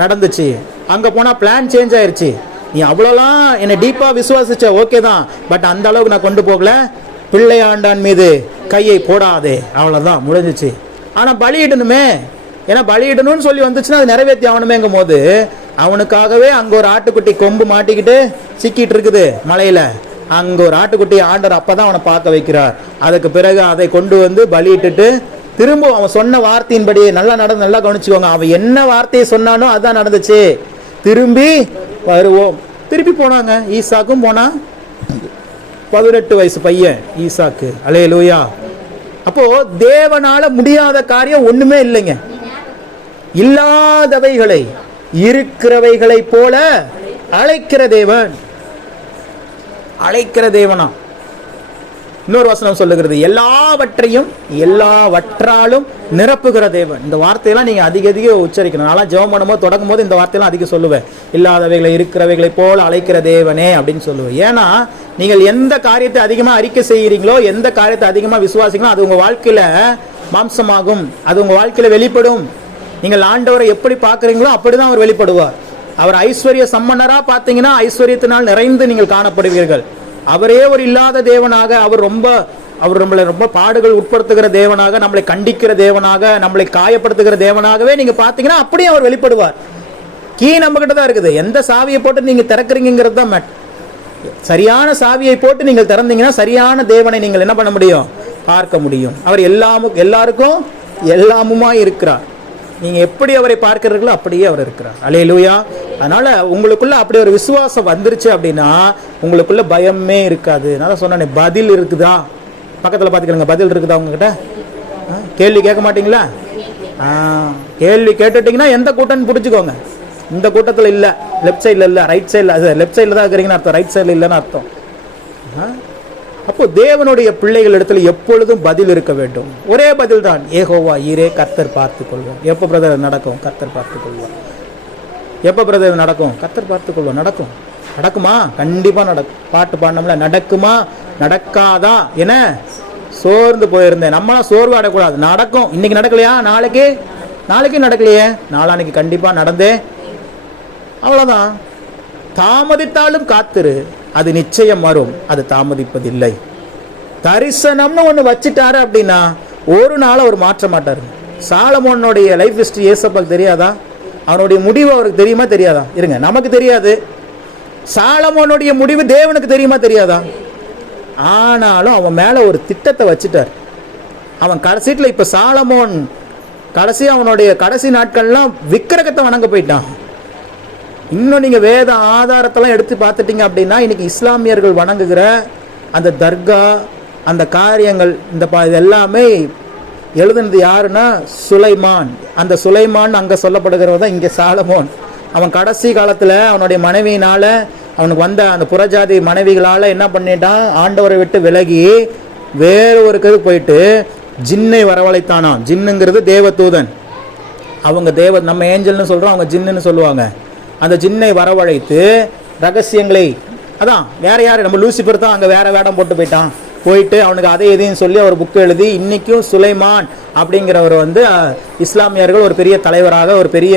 நடந்துச்சு. அங்க போனா பிளான் சேஞ்ச் ஆயிருச்சு. நீ அவ்வளோலாம் என்னை டீப்பா விசுவாசிச்ச, ஓகே தான், பட் அந்த அளவுக்கு நான் கொண்டு போகல. பிள்ளையாண்டான் மீது கையை போடாதே, அவ்வளவுதான், முடிஞ்சிச்சு. ஆனா பலியிடணுமே, ஏன்னா பலியிடணும்னு சொல்லி வந்துச்சுன்னா அது நிறைவேற்றி ஆகணுமேங்கும் போது அவனுக்காகவே அங்க ஒரு ஆட்டுக்குட்டி கொம்பு மாட்டிக்கிட்டு சிக்கிட்டு இருக்குது மலையில. அங்க ஒரு ஆட்டுக்குட்டி ஆண்டவர் அப்பதான் அவனை பார்க்க வைக்கிறார். அதுக்கு பிறகு அதை கொண்டு வந்து பலியிட்டுட்டு திரும்ப அவன் சொன்ன வார்த்தையின்படி நல்லா நடந்து, நல்லா கவனிச்சுக்கோங்க. அவன் என்ன வார்த்தையை சொன்னானோ அதான் நடந்துச்சு. திரும்பி வருவோம். திருப்பி போனாங்க. ஈசாக்கும் போனா, 18 வயசு பையன் ஈசாக்கு. அல்லேலூயா. அப்போ தேவனால முடியாத காரியம் ஒண்ணுமே இல்லைங்க. இல்லாதவைகளை இருக்கிறவைகளை போல அழைக்கிற தேவன். அழைக்கிற தேவனா இன்னொரு வசனம் சொல்லுகிறது, எல்லாவற்றையும் எல்லாவற்றாலும் நிரப்புகிற தேவன். இந்த வார்த்தையெல்லாம் நீங்க அதிக உச்சரிக்கணும். நான் ஜெபம் பண்ணும்போது தொடங்கும் போது இந்த வார்த்தையெல்லாம் அதிகம் சொல்லுவேன். இல்லாதவைகளை இருக்கிறவைகளை போல அழைக்கிற தேவனே அப்படின்னு சொல்லுவேன். ஏன்னா நீங்கள் எந்த காரியத்தை அதிகமா அறிக்கை செய்கிறீங்களோ, எந்த காரியத்தை அதிகமா விசுவாசிங்களோ, அது உங்க வாழ்க்கையில மாம்சமாகும், அது உங்க வாழ்க்கையில வெளிப்படும். நீங்கள் ஆண்டவரை எப்படி பார்க்குறீங்களோ அப்படிதான் அவர் வெளிப்படுவார். அவர் ஐஸ்வர்ய சம்பன்னரா பார்த்தீங்கன்னா ஐஸ்வர்யத்தினால் நிறைந்து நீங்கள் காணப்படுவீர்கள். அவரே ஒரு இல்லாத தேவனாக, அவர் நம்மளை ரொம்ப பாடுகள் உட்படுத்துகிற தேவனாக, நம்மளை கண்டிக்கிற தேவனாக, நம்மளை காயப்படுத்துகிற தேவனாகவே நீங்க பார்த்தீங்கன்னா அப்படியே அவர் வெளிப்படுவார். கீ நம்ம கிட்ட தான் இருக்குது. எந்த சாவியை போட்டு நீங்க திறக்கிறீங்கிறது தான் மேட். சரியான சாவியை போட்டு நீங்கள் திறந்தீங்கன்னா சரியான தேவனை நீங்கள் என்ன பண்ண முடியும்? பார்க்க முடியும். அவர் எல்லாருக்கும் எல்லாமுமா இருக்கிறார். நீங்க எப்படி அவரை பார்க்கிறீர்களோ அப்படியே அவர் இருக்கிறார். அல்லேலூயா. அதனால உங்களுக்குள்ள அப்படி ஒரு விசுவாசம் வந்துருச்சு அப்படின்னா உங்களுக்குள்ள பயமே இருக்காது. நான் சொன்னேனே, பதில் இருக்குதா? பக்கத்தில் பார்த்துக்கலங்க, பதில் இருக்குதா உங்ககிட்ட? கேள்வி கேட்க மாட்டீங்களா? கேள்வி கேட்டுட்டீங்கன்னா எந்த கூட்டம்னு பிடிச்சிக்கோங்க. இந்த கூட்டத்தில் இல்லை, லெஃப்ட் சைடில் இல்லை, ரைட் சைடில், அது லெஃப்ட் சைடில் தான் இருக்கிறீங்கன்னு அர்த்தம், ரைட் சைடில் இல்லைன்னு அர்த்தம். அப்போ தேவனுடைய பிள்ளைகள் இடத்துல எப்பொழுதும் பதில் இருக்க வேண்டும். ஒரே பதில் தான், யெகோவா ஈரே, கர்த்தர் பார்த்துக் கொள்வோம். எப்போ பிரதர் நடக்கும்? கர்த்தர் பார்த்துக் கொள்வோம். எப்போ பிரதர் நடக்கும்? கர்த்தர் பார்த்துக் கொள்வோம். நடக்கும். நடக்குமா? கண்டிப்பா நடக்கும். பாட்டு பாடினோம்ல, நடக்குமா நடக்காதா என சோர்ந்து போயிருந்தேன். நம்மளாம் சோர்வு அடையக்கூடாது. நடக்கும். இன்னைக்கு நடக்கலையா? நாளைக்கு நடக்கலையே, நாளானைக்கு கண்டிப்பா நடந்தே. அவ்வளவுதான். தாமதித்தாலும் காத்திரு, அது நிச்சயம் வரும், அது தாமதிப்பதில்லை. தரிசனம்னு ஒன்று வச்சுட்டாரு அப்படின்னா ஒரு நாள் அவர் மாற்ற மாட்டாரு. சாலமோனுடைய லைஃப் ஹிஸ்டரி ஏசப்பாக்கு தெரியாதா? அவனுடைய முடிவு அவருக்கு தெரியுமா தெரியாதா? இருங்க, நமக்கு தெரியாது. சாலமோனுடைய முடிவு தேவனுக்கு தெரியுமா தெரியாதா? ஆனாலும் அவன் மேல ஒரு திட்டத்தை வச்சுட்டார். அவன் கடைசியில் இப்ப சாலமோன் அவனுடைய கடைசி நாட்கள்லாம் விக்கிரகத்தை வணங்க போயிட்டான். இன்னும் நீங்க வேத ஆதாரத்தெல்லாம் எடுத்து பார்த்துட்டீங்க அப்படின்னா இன்னைக்கு இஸ்லாமியர்கள் வணங்குகிற அந்த தர்கா, அந்த காரியங்கள், இந்த எல்லாமே எழுதுனது யாருன்னா சுலைமான். அந்த சுலைமான் அங்க சொல்லப்படுகிறவர் தான் இங்க சாலமோன். அவன் கடைசி காலத்துல அவனுடைய மனைவியினால, அவனுக்கு வந்த அந்த புறஜாதி மனைவிகளால என்ன பண்ணிட்டான்? ஆண்டவரை விட்டு விலகி வேற ஒரு போயிட்டு ஜின்னை வரவழைத்தானாம். ஜின்னுங்கிறது தேவதூதன். அவங்க நம்ம ஏஞ்சல்னு சொல்றோம், அவங்க ஜின்னுன்னு சொல்லுவாங்க. அந்த ஜின்னை வரவழைத்து ரகசியங்களை, அதான் வேற யாரு, நம்ம லூசிபர் தான் அங்க வேற வேடம் போயிட்டு அவனுக்கு அதை எதையும் சொல்லி அவர் புக்கு எழுதி இன்னைக்கும் சுலைமான் அப்படிங்கிறவர் இஸ்லாமியர்கள் ஒரு பெரிய தலைவராக, ஒரு பெரிய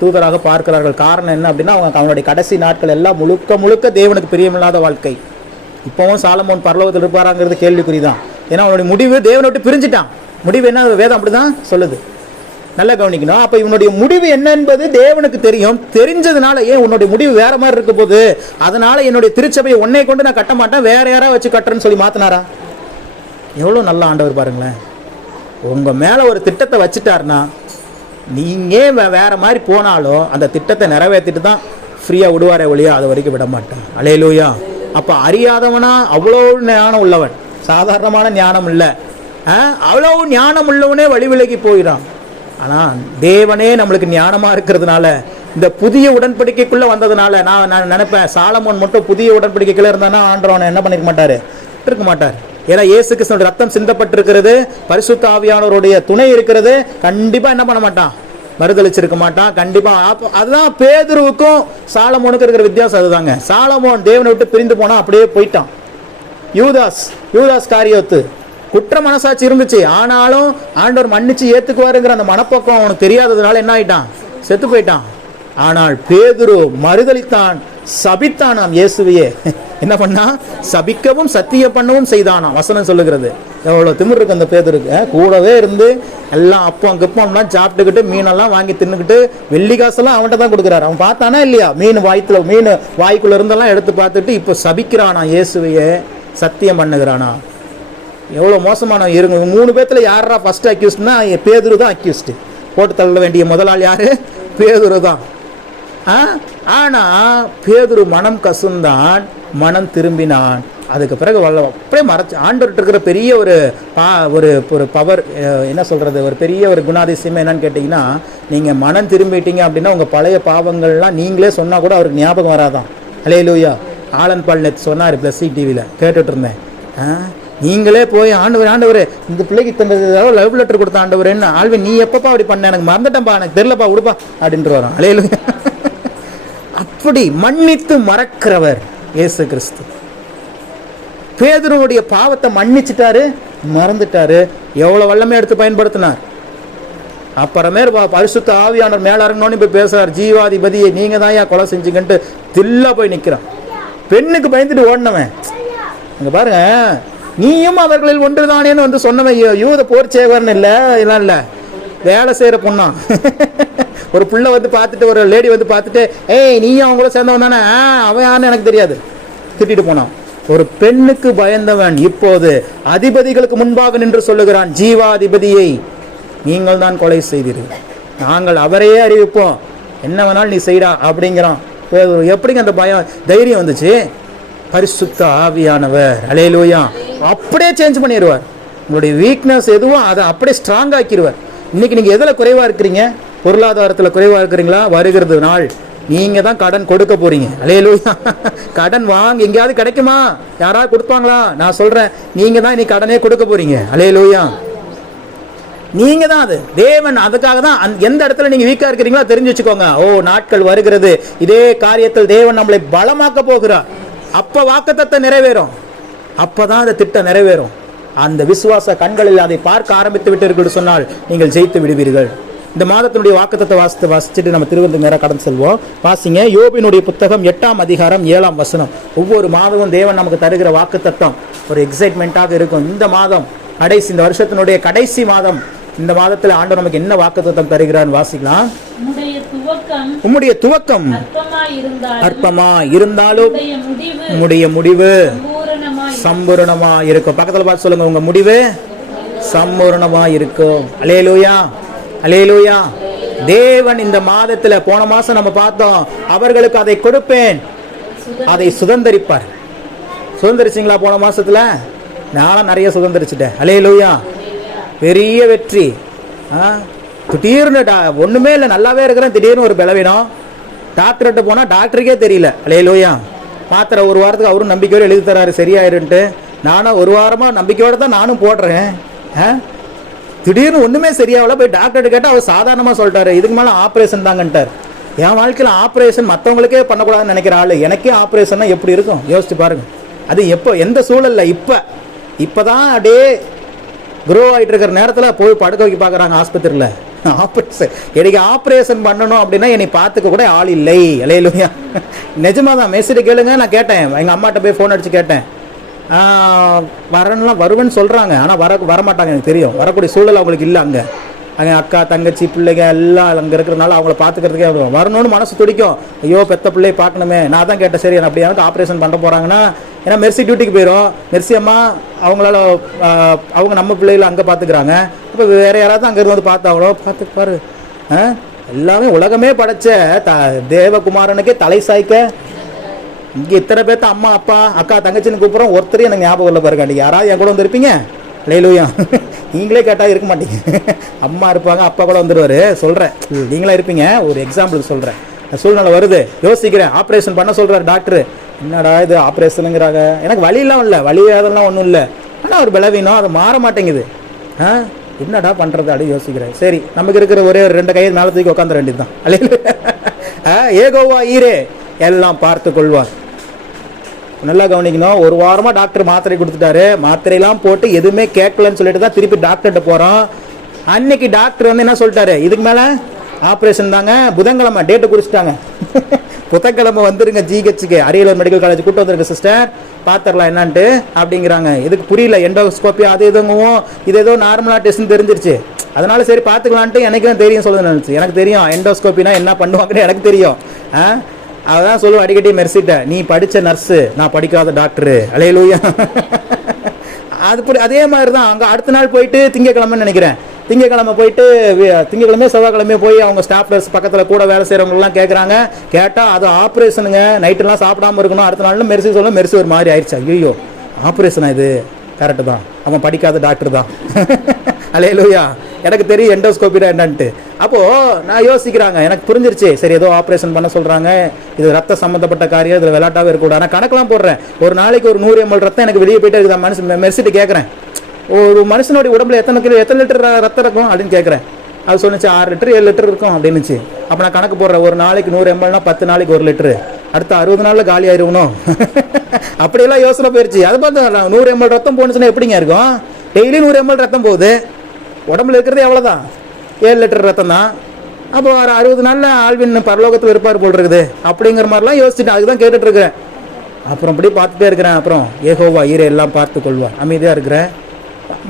தூதராக பார்க்கிறார்கள். காரணம் என்ன அப்படின்னா அவனுடைய கடைசி நாட்கள் எல்லாம் முழுக்க தேவனுக்கு பிரியமில்லாத வாழ்க்கை. இப்பவும் சாலமோன் பரலோகத்தில் இருப்பாராங்கிறது கேள்விக்குறிதான். ஏன்னா அவனுடைய முடிவு தேவனை விட்டு பிரிஞ்சுட்டான். முடிவு என்ன? வேதம் அப்படிதான் சொல்லுது. நல்லா கவனிக்கணும். அப்ப இவனுடைய முடிவு என்ன என்பது தேவனுக்கு தெரியும். தெரிஞ்சதுனால ஏன் உன்னுடைய முடிவு வேற மாதிரி இருக்க போது, அதனால என்னுடைய திருச்சபையை உன்னை கொண்டு நான் கட்ட மாட்டேன், வேற யாரா வச்சு கட்டுறேன்னு சொல்லி மாத்தினாரா? எவ்வளவு நல்ல ஆண்டவர் பாருங்களேன். உங்க மேல ஒரு திட்டத்தை வச்சுட்டாருன்னா நீங்க வேற மாதிரி போனாலும் அந்த திட்டத்தை நிறைவேற்றிட்டு தான் ஃப்ரீயா விடுவாரே ஒழியா அது வரைக்கும் விட மாட்டேன். அல்லேலூயா. அப்ப அறியாதவனா அவ்வளவு ஞானம் உள்ளவன், சாதாரணமான ஞானம் இல்லை, அவ்வளவு ஞானம் உள்ளவனே வழி விலகி போயிடான். ஆனா தேவனே நம்மளுக்கு ஞானமா இருக்கிறதுனால, இந்த புதிய உடன்படிக்கைக்குள்ள வந்ததுனால நான் நினைப்பேன், சாலமோன் மட்டும் புதிய உடன்படிக்கைக்குள்ள இருந்தானா ஆண்டவனை என்ன பண்ணிருக்க மாட்டாரு? இருக்க மாட்டார். ஏன்னா இயேசு கிறிஸ்துவின் ரத்தம் சிந்தப்பட்டிருக்கிறது, பரிசுத்த ஆவியானவருடைய துணை இருக்கிறது, கண்டிப்பா என்ன பண்ண மாட்டான்? மறுதளிச்சிருக்க மாட்டான் கண்டிப்பா. அதுதான் பேதுருவுக்கும் சாலமோனுக்கு இருக்கிற வித்தியாசம். அதுதாங்க, சாலமோன் தேவனை விட்டு பிரிந்து போனா அப்படியே போயிட்டான். யூதாஸ் காரியோத்து குற்ற மனசாட்சி இருந்துச்சு, ஆனாலும் ஆண்டவர் மன்னிச்சு ஏத்துக்குவாருங்கிற அந்த மனப்பக்கம் அவனுக்கு தெரியாததுனால என்ன ஆயிட்டான்? செத்து போயிட்டான். ஆனால் பேதுரு மறுதளித்தான், சபித்தானாம் இயேசுவையே. என்ன பண்ணா? சபிக்கவும் சத்திய பண்ணவும் செய்தானாம். வசனம் சொல்லுகிறது. எவ்வளவு திமிர் இருக்கு அந்த பேதுருக்கு. கூடவே இருந்து எல்லாம் அப்பம் கிப்பம்லாம் சாப்பிட்டுக்கிட்டு மீனெல்லாம் வாங்கி தின்னுக்கிட்டு வெள்ளி காசெல்லாம் அவன்கிட்ட தான் கொடுக்குறாரு. அவன் பார்த்தானா இல்லையா? மீன் வாய்க்குள்ள இருந்தெல்லாம் எடுத்து பார்த்துட்டு இப்ப சபிக்கிறானா இயேசுவையே, சத்தியம் பண்ணுகிறானா. எவ்வளவு மோசமான இருங்க. 3 பேத்துல யாரா ஃபர்ஸ்ட் அக்யூஸ்ட்னா பேதுரு தான் அக்யூஸ்ட். போட்டு தள்ள வேண்டிய முதலாள் யாரு? பேதுரு தான். ஆனா பேதுரு மனம் கசுந்தான், மனம் திரும்பினான். அதுக்கு பிறகு அப்படியே மறைச்சு ஆண்டவர்கிட்ட இருக்கிற பெரிய ஒரு பவர், என்ன சொல்றது, ஒரு பெரிய ஒரு குணாதிசயம் என்னன்னு கேட்டீங்கன்னா, நீங்க மனம் திரும்பிட்டீங்க அப்படின்னா உங்க பழைய பாவங்கள்லாம் நீங்களே சொன்னா கூட அவருக்கு ஞாபகம் வராதான். அல்லேலூயா. ஆலன் பால் நேத்து சொன்னார், பிளஸ் டிவியில கேட்டுட்டு இருந்தேன். நீங்களே போய் ஆண்டவர் இந்த பிள்ளைக்கு இத்தனை லவ் லெட்டர் கொடுத்த ஆண்டவர் என்ன ஆல்வின் நீ எப்பப்பா அப்படி பண்ண, எனக்கு மறந்துட்டேன்ப்பா, எனக்கு தெரியலப்பா, விடுப்பா அப்படின்ட்டு வரோம். அல்லேலூயா. அப்படி மன்னித்து மறக்கிறவர் இயேசு கிறிஸ்து. பேதுருவுடைய பாவத்தை மன்னிச்சிட்டாரு, மறந்துட்டாரு. எவ்வளவு வல்லமே எடுத்து பயன்படுத்தினார். அப்புறமே பரிசுத்த ஆவியானவர் மேல இறங்கணும்னு போய் பேசுறார், ஜீவாதிபதியை நீங்க தான் ஏன் கொலை செஞ்சீங்கன்ட்டு தில்லா போய் நிக்கிறான். பெண்ணுக்கு பயந்துட்டு ஓடினவன் அங்க பாருங்க, நீயும் அவர்களில் ஒன்றுதானேன்னு வந்து சொன்னவன் யூத போர்ச்சேவர்னு இல்லை, இதெல்லாம் இல்லை, வேலை செய்யற பொண்ணா. ஒரு புள்ள வந்து பார்த்துட்டு, ஒரு லேடி வந்து பார்த்துட்டு, ஏய் நீயும் அவங்கள சேர்ந்தவன் தானே, அவன் யாருன்னு எனக்கு தெரியாது, திட்டிட்டு போனான். ஒரு பெண்ணுக்கு பயந்தவன் இப்போது அதிபதிகளுக்கு முன்பாக நின்று சொல்லுகிறான், ஜீவாதிபதியை நீங்கள் தான் கொலை செய்தீர்கள், நாங்கள் அவரையே அறிவிப்போம், என்ன வேணாலும் நீ செய்டா அப்படிங்கிறான். எப்படிங்க அந்த பயம் தைரியம் வந்துச்சு? பரிசுத்த ஆவியானவர் அல்லேலூயா அப்படியே சேஞ்ச் பண்ணிடுவார். உங்களுடைய வீக்னஸ் எதுவும் அதை அப்படியே ஸ்ட்ராங் ஆக்கிடுவார். இன்னைக்கு நீங்க எதுல குறைவா இருக்கிறீங்க? பொருளாதாரத்துல குறைவா இருக்கிறீங்களா? வருகிறது நாள் நீங்க தான் கடன் கொடுக்க போறீங்க. அல்லேலூயா. கடன் வாங்க எங்கேயாவது கிடைக்குமா? யாராவது கொடுப்பாங்களா? நான் சொல்றேன், நீங்க தான் இன்னைக்கு கடனே கொடுக்க போறீங்க. அல்லேலூயா. நீங்க தான் அது. தேவன் அதுக்காக தான் எந்த இடத்துல நீங்க வீக்கா இருக்கிறீங்களோ தெரிஞ்சு வச்சுக்கோங்க. ஓ, நாட்கள் வருகிறது, இதே காரியத்தில் தேவன் நம்மளை பலமாக்க போகிறார். அப்ப வாக்குத்தத்தம் நிறைவேறும், அப்பதான் அந்த திட்டம் நிறைவேறும். அந்த விசுவாச கண்களில் அதை பார்க்க ஆரம்பித்து விட்டீர்கள் சொன்னால் நீங்கள் ஜெயித்து விடுவீர்கள். இந்த மாதத்தினுடைய வாக்குத்தத்தை வாசிச்சுட்டு நம்ம திருவந்து நேரம் கடந்து செல்வோம். வாசிங்க யோபினுடைய புத்தகம் 8ஆம் அதிகாரம் 7ஆம் வசனம். ஒவ்வொரு மாதமும் தேவன் நமக்கு தருகிற வாக்குத்தத்தம் ஒரு எக்ஸைட்மெண்ட்டாக இருக்கும். இந்த மாதம் கடைசி, இந்த வருஷத்தினுடைய கடைசி மாதம், இந்த மாதத்தில் ஆண்டவர் நமக்கு என்ன வாக்குத்தத்தம் தருகிறான்னு வாசிக்கலாம். உம்முடைய துவக்கம் அற்பமா இருந்தாலும் உம்முடைய முடிவு சம்பூரணமா இருக்கும். பக்கத்துல பார்த்து சொல்லுங்க, உங்க முடிவு சம்பூரணமா இருக்கும். அல்லேலூயா, அல்லேலூயா. தேவன் இந்த மாதத்துல, போன மாசம் நம்ம பார்த்தோம், அவர்களுக்கு அதை கொடுப்பேன், அதை சுதந்தரிப்பார். சுதந்திரிச்சிங்களா போன மாசத்துல? நானும் நிறைய சுதந்திரிச்சிட்டேன். அல்லேலூயா. பெரிய வெற்றி. திடீர்னு ஒண்ணுமே இல்லை, நல்லாவே இருக்கிறேன், திடீர்னு ஒரு பலவீனம். டாக்டர்கிட்ட போனா டாக்டருக்கே தெரியல. அல்லேலூயா. மாத்திரை ஒரு வாரத்துக்கு அவரும் நம்பிக்கையோடு எழுதி தராரு சரியாயிருன்ட்டு. நானும் ஒரு வாரமா நம்பிக்கையோட தான் நானும் போடுறேன். திடீர்னு ஒண்ணுமே சரியாகல, போய் டாக்டர்கிட்ட கேட்டா அவர் சாதாரணமா சொல்லிட்டாரு, இதுக்கு மேல ஆப்ரேஷன் தாங்கன்ட்டார். என் வாழ்க்கையில ஆப்ரேஷன் மற்றவங்களுக்கே பண்ணக்கூடாதுன்னு நினைக்கிற ஆளு எனக்கே ஆப்ரேஷன்னா எப்படி இருக்கும் யோசிச்சு பாருங்க. அது எப்போ, எந்த சூழல்ல? இப்பதான் அப்படியே க்ரோ ஆகிட்டு இருக்கிற நேரத்தில் போய் படுக்க வைக்க பார்க்குறாங்க ஆஸ்பத்திரியில். ஆப்ரேஷன், எனக்கு ஆப்ரேஷன் பண்ணணும் அப்படின்னா என்னை பார்த்துக்க கூட ஆள் இல்லை. அல்லேலூயா. நிஜமாக தான். மெசேஜ் கேளுங்க, நான் கேட்டேன், எங்கள் அம்மாட்ட போய் ஃபோன் அடித்து கேட்டேன். வருவேன்னு சொல்கிறாங்க, ஆனால் வரமாட்டாங்க, எனக்கு தெரியும். வரக்கூடிய சூழல் அவங்களுக்கு இல்லை. அங்கே அக்கா தங்கச்சி பிள்ளைங்க எல்லாம் அங்கே இருக்கிறனால அவங்கள பார்த்துக்கிறதுக்கே வரணும்னு மனசு துடிக்கும். ஐயோ பெத்த பிள்ளையை பார்க்கணுமே. நான் தான் கேட்டேன், சரி அப்படி எனக்கு ஆப்ரேஷன் பண்ண போகிறாங்கன்னா, ஏன்னா மெர்சி டியூட்டிக்கு போயிடும். மெர்சி அம்மா அவங்களால அவங்க நம்ம பிள்ளைகளை அங்கே பார்த்துக்கிறாங்க. இப்போ வேறு யாராவது அங்கே இருந்து வந்து பார்த்தாங்களோ பார்த்துப்பாரு. எல்லாமே உலகமே படைச்ச தேவகுமாரனுக்கே தலை சாய்க்க இங்கே இத்தனை பேர்த்த அம்மா அப்பா அக்கா தங்கச்சின்னு கூப்பிட்றோம், ஒருத்தரையும் எனக்கு ஞாபகம் இல்லை பாருங்க. அன்றைக்கி யாராவது என் கூட வந்துருப்பீங்க? அல்லேலூயா. நீங்களே கேட்டால் இருக்க மாட்டீங்க. அம்மா இருப்பாங்க, அப்பா கூட வந்துடுவார். சொல்கிறேன், நீங்களே இருப்பீங்க. ஒரு எக்ஸாம்பிளுக்கு சொல்கிறேன், சூழ்நிலை வருது, யோசிக்கிறேன். ஆப்ரேஷன் பண்ண சொல்கிறார் டாக்டரு. என்னடா இது ஆப்ரேஷனுங்கிறாங்க. எனக்கு வலியெல்லாம் இல்லை, வலியாதெல்லாம் ஒன்றும் இல்லை, ஆனால் ஒரு பலவீனம், அது மாற மாட்டேங்குது. என்னடா பண்ணுறது அப்படின்னு யோசிக்கிறேன். சரி, நமக்கு இருக்கிற ஒரே ஒரு 2 கையை மேலே தூக்கி உட்காந்துட வேண்டியது தான். அல்லேலூயா. ஏகோவா ஈரே எல்லாம் பார்த்து கொள்வார். நல்லா கவனிக்கணும். ஒரு வாரமாக டாக்டர் மாத்திரை கொடுத்துட்டாரு. மாத்திரையெல்லாம் போட்டு எதுவுமே கேட்கலன்னு சொல்லிட்டு தான் திருப்பி டாக்டர்கிட்ட போகிறோம். அன்னைக்கு டாக்டர் வந்து என்ன சொல்லிட்டாரு, இதுக்கு மேலே ஆப்ரேஷன் தாங்க, புதன்கிழமை டேட்டு குறிச்சிட்டாங்க. புதன்கிழமை வந்துருங்க ஜிஹெச்சுக்கு, அரியலூர் மெடிக்கல் காலேஜ் கூட்டு வந்துருங்க சிஸ்டர், பார்த்துடலாம் என்னான்ட்டு அப்படிங்கிறாங்க. இதுக்கு புரியல, எண்டோஸ்கோப்பி அது எதுவும் இது ஏதோ நார்மலாக டெஸ்ட்னு தெரிஞ்சிருச்சு. அதனால சரி பார்த்துக்கலான்ட்டு எனக்கு தான் தெரியும் சொல்லுது நினச்சி. எனக்கு தெரியும் எண்டோஸ்கோப்பினா என்ன பண்ணுவாங்கன்னு எனக்கு தெரியும். அதான் சொல்லுவோம் அடிக்கடி மெர்சிட்ட, நீ படித்த நர்ஸு, நான் படிக்காத டாக்டரு. அல்லேலூயா. அது அதே மாதிரி தான். அங்கே அடுத்த நாள் போயிட்டு திங்கக்கிழமைன்னு நினைக்கிறேன், திங்கக்கிழமை போயிட்டு திங்கக்கிழமை செவ்வாய்க்கிழமையே போய் அவங்க ஸ்டாஃப் நர்ஸ் பக்கத்தில் கூட வேலை செய்கிறவங்களாம் கேட்குறாங்க. கேட்டால் அது ஆப்ரேஷனுங்க, நைட்டெல்லாம் சாப்பிடாமல் இருக்கணும். அடுத்த நாள் மெர்சி சொல்லணும். மெர்சி ஒரு மாதிரி ஆயிடுச்சு. ஐயோ ஆப்ரேஷனா இது? கரெக்டு தான், அவன் படிக்காத டாக்டர் தான். அல்லேலூயா. எனக்கு தெரியும் எண்டோஸ்கோபினா என்னன்ட்டு. அப்போது நான் யோசிக்கிறாங்க, எனக்கு புரிஞ்சிருச்சு, சரி ஏதோ ஆப்ரேஷன் பண்ண சொல்கிறாங்க, இது ரத்த சம்மந்தப்பட்ட காரியம், இதில் விளையாட்டாவே இருக்கக்கூடாது. ஆனால் கணக்கெலாம் போடுறேன், ஒரு நாளைக்கு ஒரு 100 ml ரத்தம் எனக்கு வெளியே போயிட்டே இருக்குதா மனுஷன் மெர்சிட்டு கேட்குறேன், ஒரு மனுஷனுடைய உடம்புல எத்தனை லிட்டர் ரத்தம் இருக்கும் அப்படின்னு கேட்குறேன். அது சொன்னிச்சு 6 லிட்டர் 7 லிட்டர் இருக்கும் அப்படின்னுச்சு. அப்போ நான் கணக்கு போடுறேன், ஒரு நாளைக்கு 100 mlனா 10 நாளைக்கு 1 லிட்டரு, அடுத்த 60 நாளில் காலி ஆயிருக்கணும். அப்படியெல்லாம் யோசனை போயிடுச்சு. அதை பார்த்து 100 ml ரத்தம் போணுச்சுன்னா எப்படிங்க இருக்கும்? டெய்லி 100 ml ரத்தம் போகுது, உடம்புல இருக்கிறது எவ்வளோதான், 7 லிட்டர் ரத்தம் தான். அப்போ 60 நாளில் ஆழ்வின் பரலோகத்தில் இருப்பார் போல் இருக்குது அப்படிங்கிற மாதிரிலாம் யோசிச்சுட்டு அதுக்கு தான் கேட்டுட்டு இருக்கிறேன். அப்புறம் அப்படி பார்த்துட்டே இருக்கிறேன். அப்புறம் யெகோவா ஈரே எல்லாம் பார்த்து கொள்வார், அமைதியாக இருக்கிறேன்.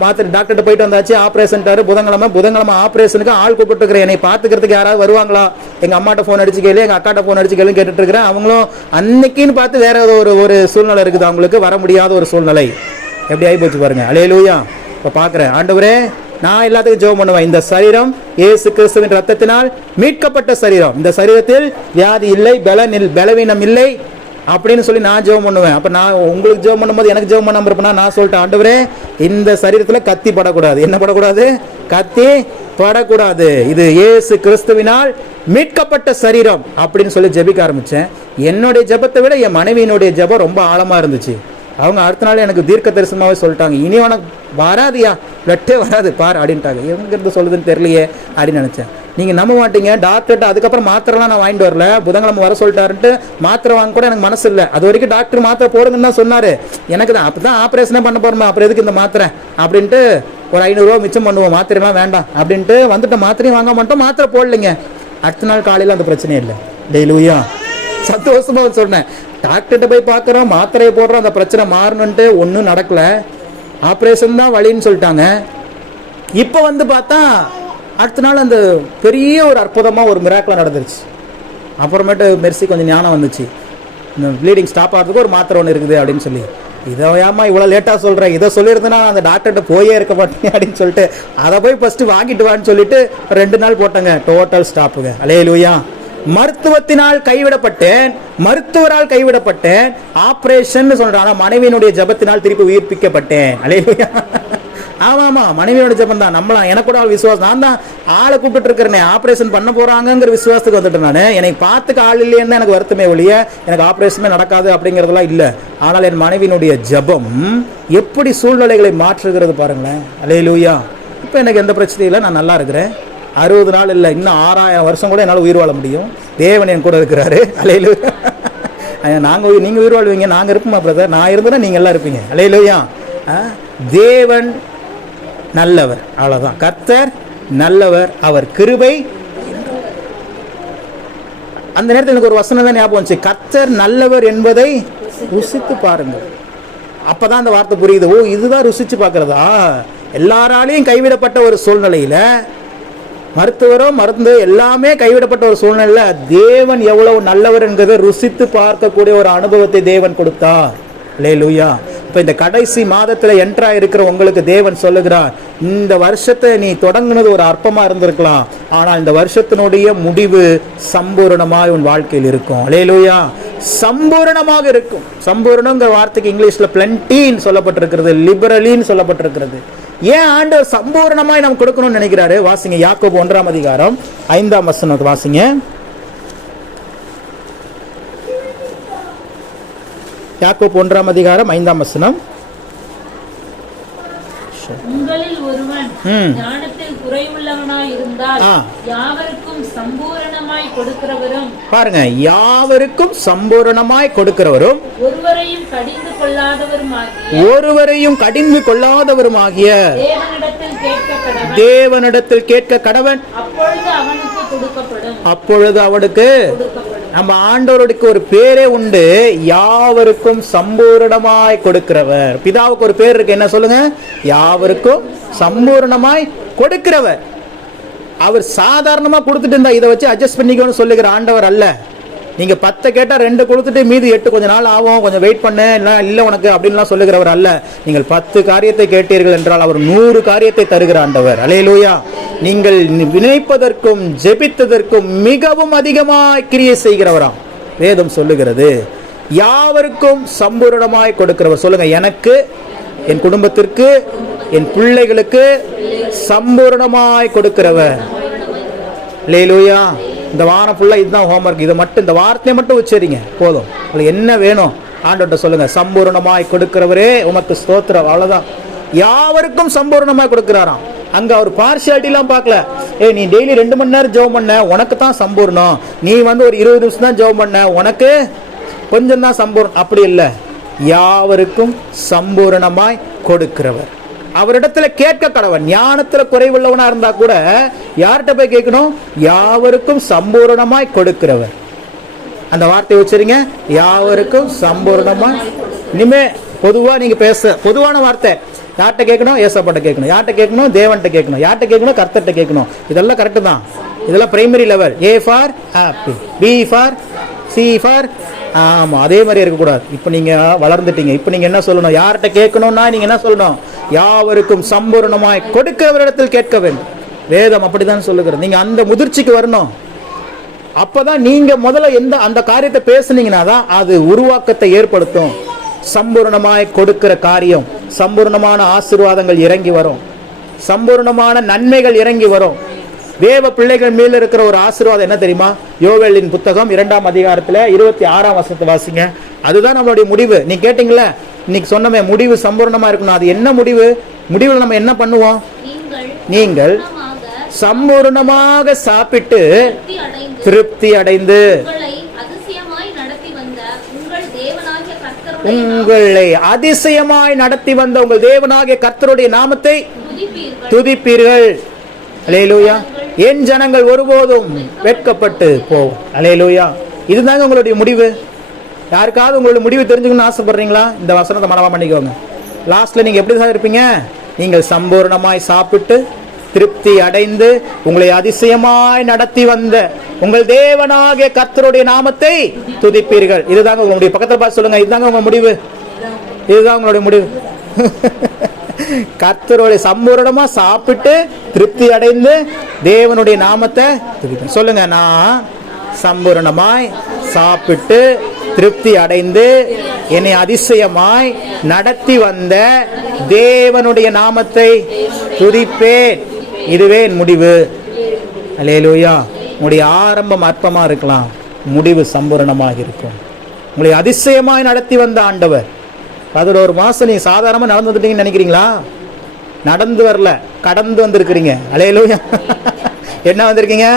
மாத்திரை டாக்டர்கிட்ட போயிட்டு வந்தாச்சு, ஆப்ரேஷன்ட்டாரு. புதன்கிழமை ஆப்ரேஷனுக்கு ஆள் கூப்பிட்டுருக்கிறேன். என்னை பார்த்துக்கிறதுக்கு யாராவது வருவாங்களா? எங்கள் அம்மாட்ட ஃபோன் அடிச்சு கேளு, எங்கள் அக்காட்ட ஃபோன் அடிச்சு கேளுன்னு கேட்டுட்டு இருக்கிறேன். அவங்களும் அன்னைக்குன்னு பார்த்து வேற ஏதோ ஒரு சூழ்நிலை இருக்குது, அவங்களுக்கு வர முடியாத ஒரு சூழ்நிலை. எப்படி ஆகி போச்சு பாருங்க. அல்லேலூயா. இப்போ பார்க்குறேன், ஆண்டவரே நான் எல்லாத்துக்கும் ஜெபம் பண்ணுவேன், இந்த சரீரம் இயேசு கிறிஸ்துவின் ரத்தத்தினால் மீட்கப்பட்ட சரீரம், இந்த சரீரத்தில் வியாதி இல்லை, பலவீனம் இல்லை அப்படின்னு சொல்லி நான் ஜெபம் பண்ணுவேன். அப்போ நான் உங்களுக்கு ஜெபம் பண்ணும்போது எனக்கு ஜெபம் பண்ணாமல் இருப்பேனா? நான் சொல்லிட்டேன், ஆண்டவரே இந்த சரீரத்தில் கத்தி படக்கூடாது. என்ன படக்கூடாது? கத்தி படக்கூடாது. இது இயேசு கிறிஸ்துவினால் மீட்கப்பட்ட சரீரம் அப்படின்னு சொல்லி ஜெபிக்க ஆரம்பித்தேன். என்னுடைய ஜெபத்தை விட என் மனைவியினுடைய ஜெபம் ரொம்ப ஆழமாக இருந்துச்சு. அவங்க அடுத்த நாள் எனக்கு தீர்க்க தரிசனமாகவே சொல்லிட்டாங்க, இனி உனக்கு வராதியா, பிளட்டே வராது பார் அப்படின்ட்டாங்க. எங்கிருந்து சொல்லுதுன்னு தெரியலையே அப்படின்னு நினச்சேன். நீங்கள் நம்ப மாட்டீங்க, டாக்டர்கிட்ட அதுக்கப்புறம் மாத்திரைலாம் நான் வாங்கிட்டு வரல. புதன்கிழமை வர சொல்லிட்டாருன்ட்டு மாத்திரை வாங்க கூட எனக்கு மனசு இல்லை. அது வரைக்கும் டாக்டர் மாத்திரை போடுங்கன்னு தான் சொன்னார். எனக்கு தான் அப்போ தான் ஆப்ரேஷனே பண்ண போகிறோமா, அப்புறம் எதுக்கு இந்த மாத்திரை அப்படின்ட்டு ஒரு 500 ரூபா மிச்சம் பண்ணுவோம், மாத்திரைலாம் வேண்டாம் அப்படின்ட்டு வந்துட்டு மாத்திரையும் வாங்க மாட்டோம், மாத்திரை போடலைங்க. அடுத்த நாள் காலையில் அந்த பிரச்சனையே இல்லை. டெய்லியா சந்தோஷமாக சொன்னேன், டாக்டர்கிட்ட போய் பார்க்குறோம், மாத்திரையை போடுறோம், அந்த பிரச்சனை மாறணுன்ட்டு ஒன்றும் நடக்கலை, ஆப்ரேஷன் தான் வழின்னு சொல்லிட்டாங்க. இப்போ வந்து பார்த்தா அடுத்த நாள் அந்த பெரிய ஒரு அற்புதமாக ஒரு மிராக்கிளாக நடந்துருச்சு. அப்புறமேட்டு மெர்சி கொஞ்சம் ஞானம் வந்துச்சு, இந்த ப்ளீடிங் ஸ்டாப் ஆகிறதுக்கு ஒரு மாத்திரை ஒன்று இருக்குது அப்படின்னு சொல்லி. இதை ஏமா இவ்வளோ லேட்டாக சொல்கிறேன், இதை சொல்லியிருந்தேன்னா அந்த டாக்டர்கிட்ட போயே இருக்க மாட்டேங்க அப்படின்னு சொல்லிட்டு அதை போய் ஃபஸ்ட்டு வாங்கிட்டு வான்னு சொல்லிட்டு 2 நாள் போட்டேங்க, டோட்டல் ஸ்டாப்புங்க. அல்லேலூயா. மருத்துவத்தினால் கைவிடப்பட்டேன், மருத்துவரால் கைவிடப்பட்டேன், ஆப்ரேஷன் சொல்றாங்க, மனைவியினுடைய ஜபத்தினால் திருப்பி உயிர்ப்பிக்கப்பட்டேன். அல்லேலூயா. ஆமாம், மனைவியோட ஜபம் தான். நம்மளாம் எனக்கு கூட விசுவாசம், நான் தான் ஆளை கூப்பிட்டு இருக்கிறேனே, ஆப்ரேஷன் பண்ண போறாங்கிற விசுவாசத்துக்கு வந்துட்டேன். நான் என்னை பார்த்துக்க ஆள் இல்லைன்னு எனக்கு வருத்தமே ஒழிய எனக்கு ஆப்ரேஷனே நடக்காது அப்படிங்கிறதுலாம் இல்லை. ஆனால் என் மனைவியினுடைய ஜபம் எப்படி சூழ்நிலைகளை மாற்றுகிறது பாருங்களேன். அல்லேலூயா. இப்போ எனக்கு எந்த பிரச்சனையும் இல்லை, நான் நல்லா இருக்கிறேன். 60 நாள் இல்லை, இன்னும் 6000 வருஷம் கூட என்னால் உயிர் வாழ முடியும். தேவன் என் கூட இருக்கிறாரு. அல்லேலூயா. நீங்கள் உயிர் வாழ்வீங்க, நாங்கள் இருப்போமா பிரதர்? நான் இருந்தேன்னா நீங்கள் எல்லாம் இருப்பீங்க. அல்லேலூயா. தேவன் நல்லவர், அவ்வளோதான். கர்த்தர் நல்லவர், அவர் கிருபை. அந்த நேரத்தில் எனக்கு ஒரு வசனம் தான் ஞாபகம் வந்துச்சு, கர்த்தர் நல்லவர் என்பதை ருசித்து பாருங்கள். அப்பதான் அந்த வார்த்தை புரியுது, ஓ இதுதான் ருசிச்சு பார்க்கறதா. எல்லாராலையும் கைவிடப்பட்ட ஒரு சூழ்நிலையில, மருத்துவரோ மருந்து எல்லாமே கைவிடப்பட்ட ஒரு சூழ்நிலையில தேவன் எவ்வளவு நல்லவர் என்கிறதை ருசித்து பார்க்கக்கூடிய ஒரு அனுபவத்தை தேவன் கொடுத்தார். அல்லேலூயா. இப்போ இந்த கடைசி மாதத்தில் என்ட்ரா இருக்கிற உங்களுக்கு தேவன் சொல்லுகிறார், இந்த வருஷத்தை நீ தொடங்குனது ஒரு அற்பமாக இருந்திருக்கலாம், ஆனால் இந்த வருஷத்தினுடைய முடிவு சம்பூரணமாக உன் வாழ்க்கையில் இருக்கும். அல்லேலூயா. சம்பூரணமாக இருக்கும். சம்பூரணங்கிற வார்த்தைக்கு இங்கிலீஷில் பிளண்டின்னு சொல்லப்பட்டிருக்கிறது, லிபரலின்னு சொல்லப்பட்டிருக்கிறது. ஏன் ஆண்டவர் சம்பூரணமாய் நம்ம கொடுக்கணும்னு நினைக்கிறாரு? வாசிங்க, யாக்கோபு 1ஆம் அதிகாரம் 5ஆம் வசனத்தை வாசிங்க. யாக்கோபு 1ஆம் அதிகாரம் 5ஆம் வசனம். உங்களில் ஒருவன் ஞானத்தில் குறைவுள்ளவனாய் இருந்தால் யாவருக்கும் சம்பூரணமாய் கொடுக்கிறவரும், பாருங்க, யாவருக்கும் சம்பூரணமாய் கொடுக்கிறவரும், ஒருவரையும் கடிந்து கொள்ளாதவருமாகிய தேவனிடத்தில் கேட்க கடவன், அப்பொழுது அவனுக்கு. நம்ம ஆண்டவருக்கு ஒரு பேரே உண்டு, யாவருக்கும் சம்பூரணமாய் கொடுக்கிறவர். பிதாவுக்கு ஒரு பேர் இருக்கு, என்ன சொல்லுங்க? யாவருக்கும் சம்பூரணமாய் கொடுக்கிறவர். அவர் சாதாரணமா கொடுத்துட்டு இருந்தா இதை வச்சு அட்ஜஸ்ட் பண்ணிக்கணும்னு சொல்லுகிற ஆண்டவர் அல்ல. நீங்க 10 கேட்டா 2 கொடுத்துட்டு மீதி 8 கொஞ்ச நாள் ஆகும், கொஞ்சம் வெயிட் பண்ணு, இல்லை உனக்கு அப்படின்லாம் சொல்லுகிறவர் அல்ல. நீங்கள் 10 காரியத்தை கேட்டீர்கள் என்றால் அவர் 100 காரியத்தை தருகிற ஆண்டவர். அல்லேலூயா. நீங்கள் நினைப்பதற்கும் ஜெபித்ததற்கும் மிகவும் அதிகமாய் கிரியை செய்கிறவராம் வேதம் சொல்லுகிறது. யாவருக்கும் சம்பூரணமாய் கொடுக்கிறவர். சொல்லுங்க, எனக்கு என் குடும்பத்திற்கு, என் பிள்ளைகளுக்கு சம்பூரணமாய் கொடுக்கிறவர். அல்லேலூயா. இந்த வாரம் ஃபுல்லா இதுதான் ஹோம்ஒர்க். இதை மட்டும், இந்த வார்த்தையை மட்டும் உச்சரிங்க போதும். உங்களுக்கு என்ன வேணும் ஆண்டவர்கிட்ட சொல்லுங்க. சம்பூரணமாய் கொடுக்கிறவரே உமக்கு ஸ்தோத்திரம். அவ்வளவுதான். யாவருக்கும் சம்பூரணமாய் கொடுக்கிறாராம். அங்க அவர் பார்ஷியாலிட்டிலாம் பார்க்கல. நீ டெய்லி 2 மணி நேரம் ஜெபம் பண்ண, உனக்கு தான் சம்பூர்ணம். நீ ஒரு 20 நிமிஷம் தான் ஜெபம் பண்ண, உனக்கு கொஞ்சம் தான் சம்பூர்ணம். அப்படி இல்லை. யாவருக்கும் சம்பூரணமாய் கொடுக்கிறவர். அவரிடத்துல கேட்க கடவன். ஞானத்துல குறைவுள்ளவனா இருந்தா கூட யார்கிட்ட போய் கேட்கணும்? யாவருக்கும் சம்பூரணமாய் கொடுக்கிறவர். அந்த வார்த்தையை உச்சரிங்க. யாவருக்கும் சம்பூரணமாய். இனிமே பொதுவா நீங்க பொதுவான வார்த்தை. யார்கிட்ட கேட்கணும்? ஏசப்பாட்ட கேட்கணும். யார்கிட்ட கேட்கணும்? தேவன்கிட்ட கேட்கணும். யார்கிட்ட கேட்கணும்? கர்த்தர்கிட்ட கேட்கணும். இதெல்லாம் கரெக்டு தான். இதெல்லாம் primary level. A for apple, B for C for. ஆமா, அதே மாதிரி இருக்கக்கூடாது. இப்போ நீங்க வளர்ந்துட்டீங்க. இப்போ நீங்க என்ன சொல்லணும்? யார்கிட்ட கேட்கணும்னா நீங்க என்ன சொல்லணும்? யாவருக்கும் சம்பூர்ணமாய் கொடுக்கிறவரிடத்தில் கேட்க வேண்டும். வேதம் அப்படிதான் சொல்லுகிறது. நீங்க அந்த முதிர்ச்சிக்கு வரணும். அப்பதான் நீங்க முதல்ல அந்த காரியத்தை பேசுனீங்கன்னா தான் அது உருவாக்கத்தை ஏற்படுத்தும். சம்பூர்ணமாய் கொடுக்கிற காரியம், சம்பூர்ணமான ஆசீர்வாதங்கள் இறங்கி வரும். சம்பூர்ணமான நன்மைகள் இறங்கி வரும். தேவ பிள்ளைகள் மேல இருக்கிற ஒரு ஆசீர்வாதம் என்ன தெரியுமா? யோவேலின் புத்தகம் 2ஆம் அதிகாரத்துல 26ஆம் வசனத்தை வாசிங்க. அதுதான் நம்மளுடைய முடிவு. நீ கேட்டீங்களா? இன்னைக்கு சொன்னமே முடிவு சம்பூர்ணமா இருக்கணும். அது என்ன முடிவு? முடிவில் நம்ம என்ன பண்ணுவோம்? நீங்கள் சம்பூர்ணமாக சாப்பிட்டு திருப்தி அடைந்து உங்களை அதிசயமாய் நடத்தி வந்த உங்கள் தேவனாகிய கர்த்தருடைய நாமத்தை துதிப்பீர்கள். அல்லேலூயா. என் ஜனங்கள் ஒருபோதும் வெட்கப்பட்டு போகும். அல்லேலூயா. இதுதாங்க உங்களுடைய முடிவு. யாருக்காவது உங்களுடைய முடிவு தெரிஞ்சுக்கணும்னு ஆசைப்படுறீங்களா? இந்த வசனத்தை மனவா பண்ணிக்கோங்க. லாஸ்ட்ல நீங்க எப்படி தான் இருப்பீங்க? நீங்கள் சம்பூர்ணமாய் சாப்பிட்டு திருப்தி அடைந்து உங்களை அதிசயமாய் நடத்தி வந்த உங்கள் தேவனாகிய கர்த்தருடைய நாமத்தை துதிப்பீர்கள். இதுதாங்க உங்களுடைய பக்கத்தில் பார்த்து சொல்லுங்க. இதுதாங்க உங்க முடிவு. இதுதான் உங்களுடைய முடிவு. கர்த்தருடைய சம்பூர்ணமா சாப்பிட்டு திருப்தி அடைந்து தேவனுடைய நாமத்தை துதிப்பேன். சொல்லுங்க. நான் சம்பூர்ணமாய் சாப்பிட்டு திருப்தி அடைந்து என்னை அதிசயமாய் நடத்தி வந்த தேவனுடைய நாமத்தை துதிப்பேன். இதுவே என் முடிவு. அல்லேலூயா. உங்களுடைய ஆரம்பம் அற்பமா இருக்கலாம், முடிவு சம்பூரணமாக இருக்கும். உங்களை அதிசயமாய் நடத்தி வந்த ஆண்டவர். 11 மாசம் நீங்க சாதாரணமா நடந்து வந்துட்டீங்கன்னு நினைக்கிறீங்களா? நடந்து வரல, கடந்து வந்திருக்கிறீங்க. அல்லேலூயா. என்ன வந்திருக்கீங்க?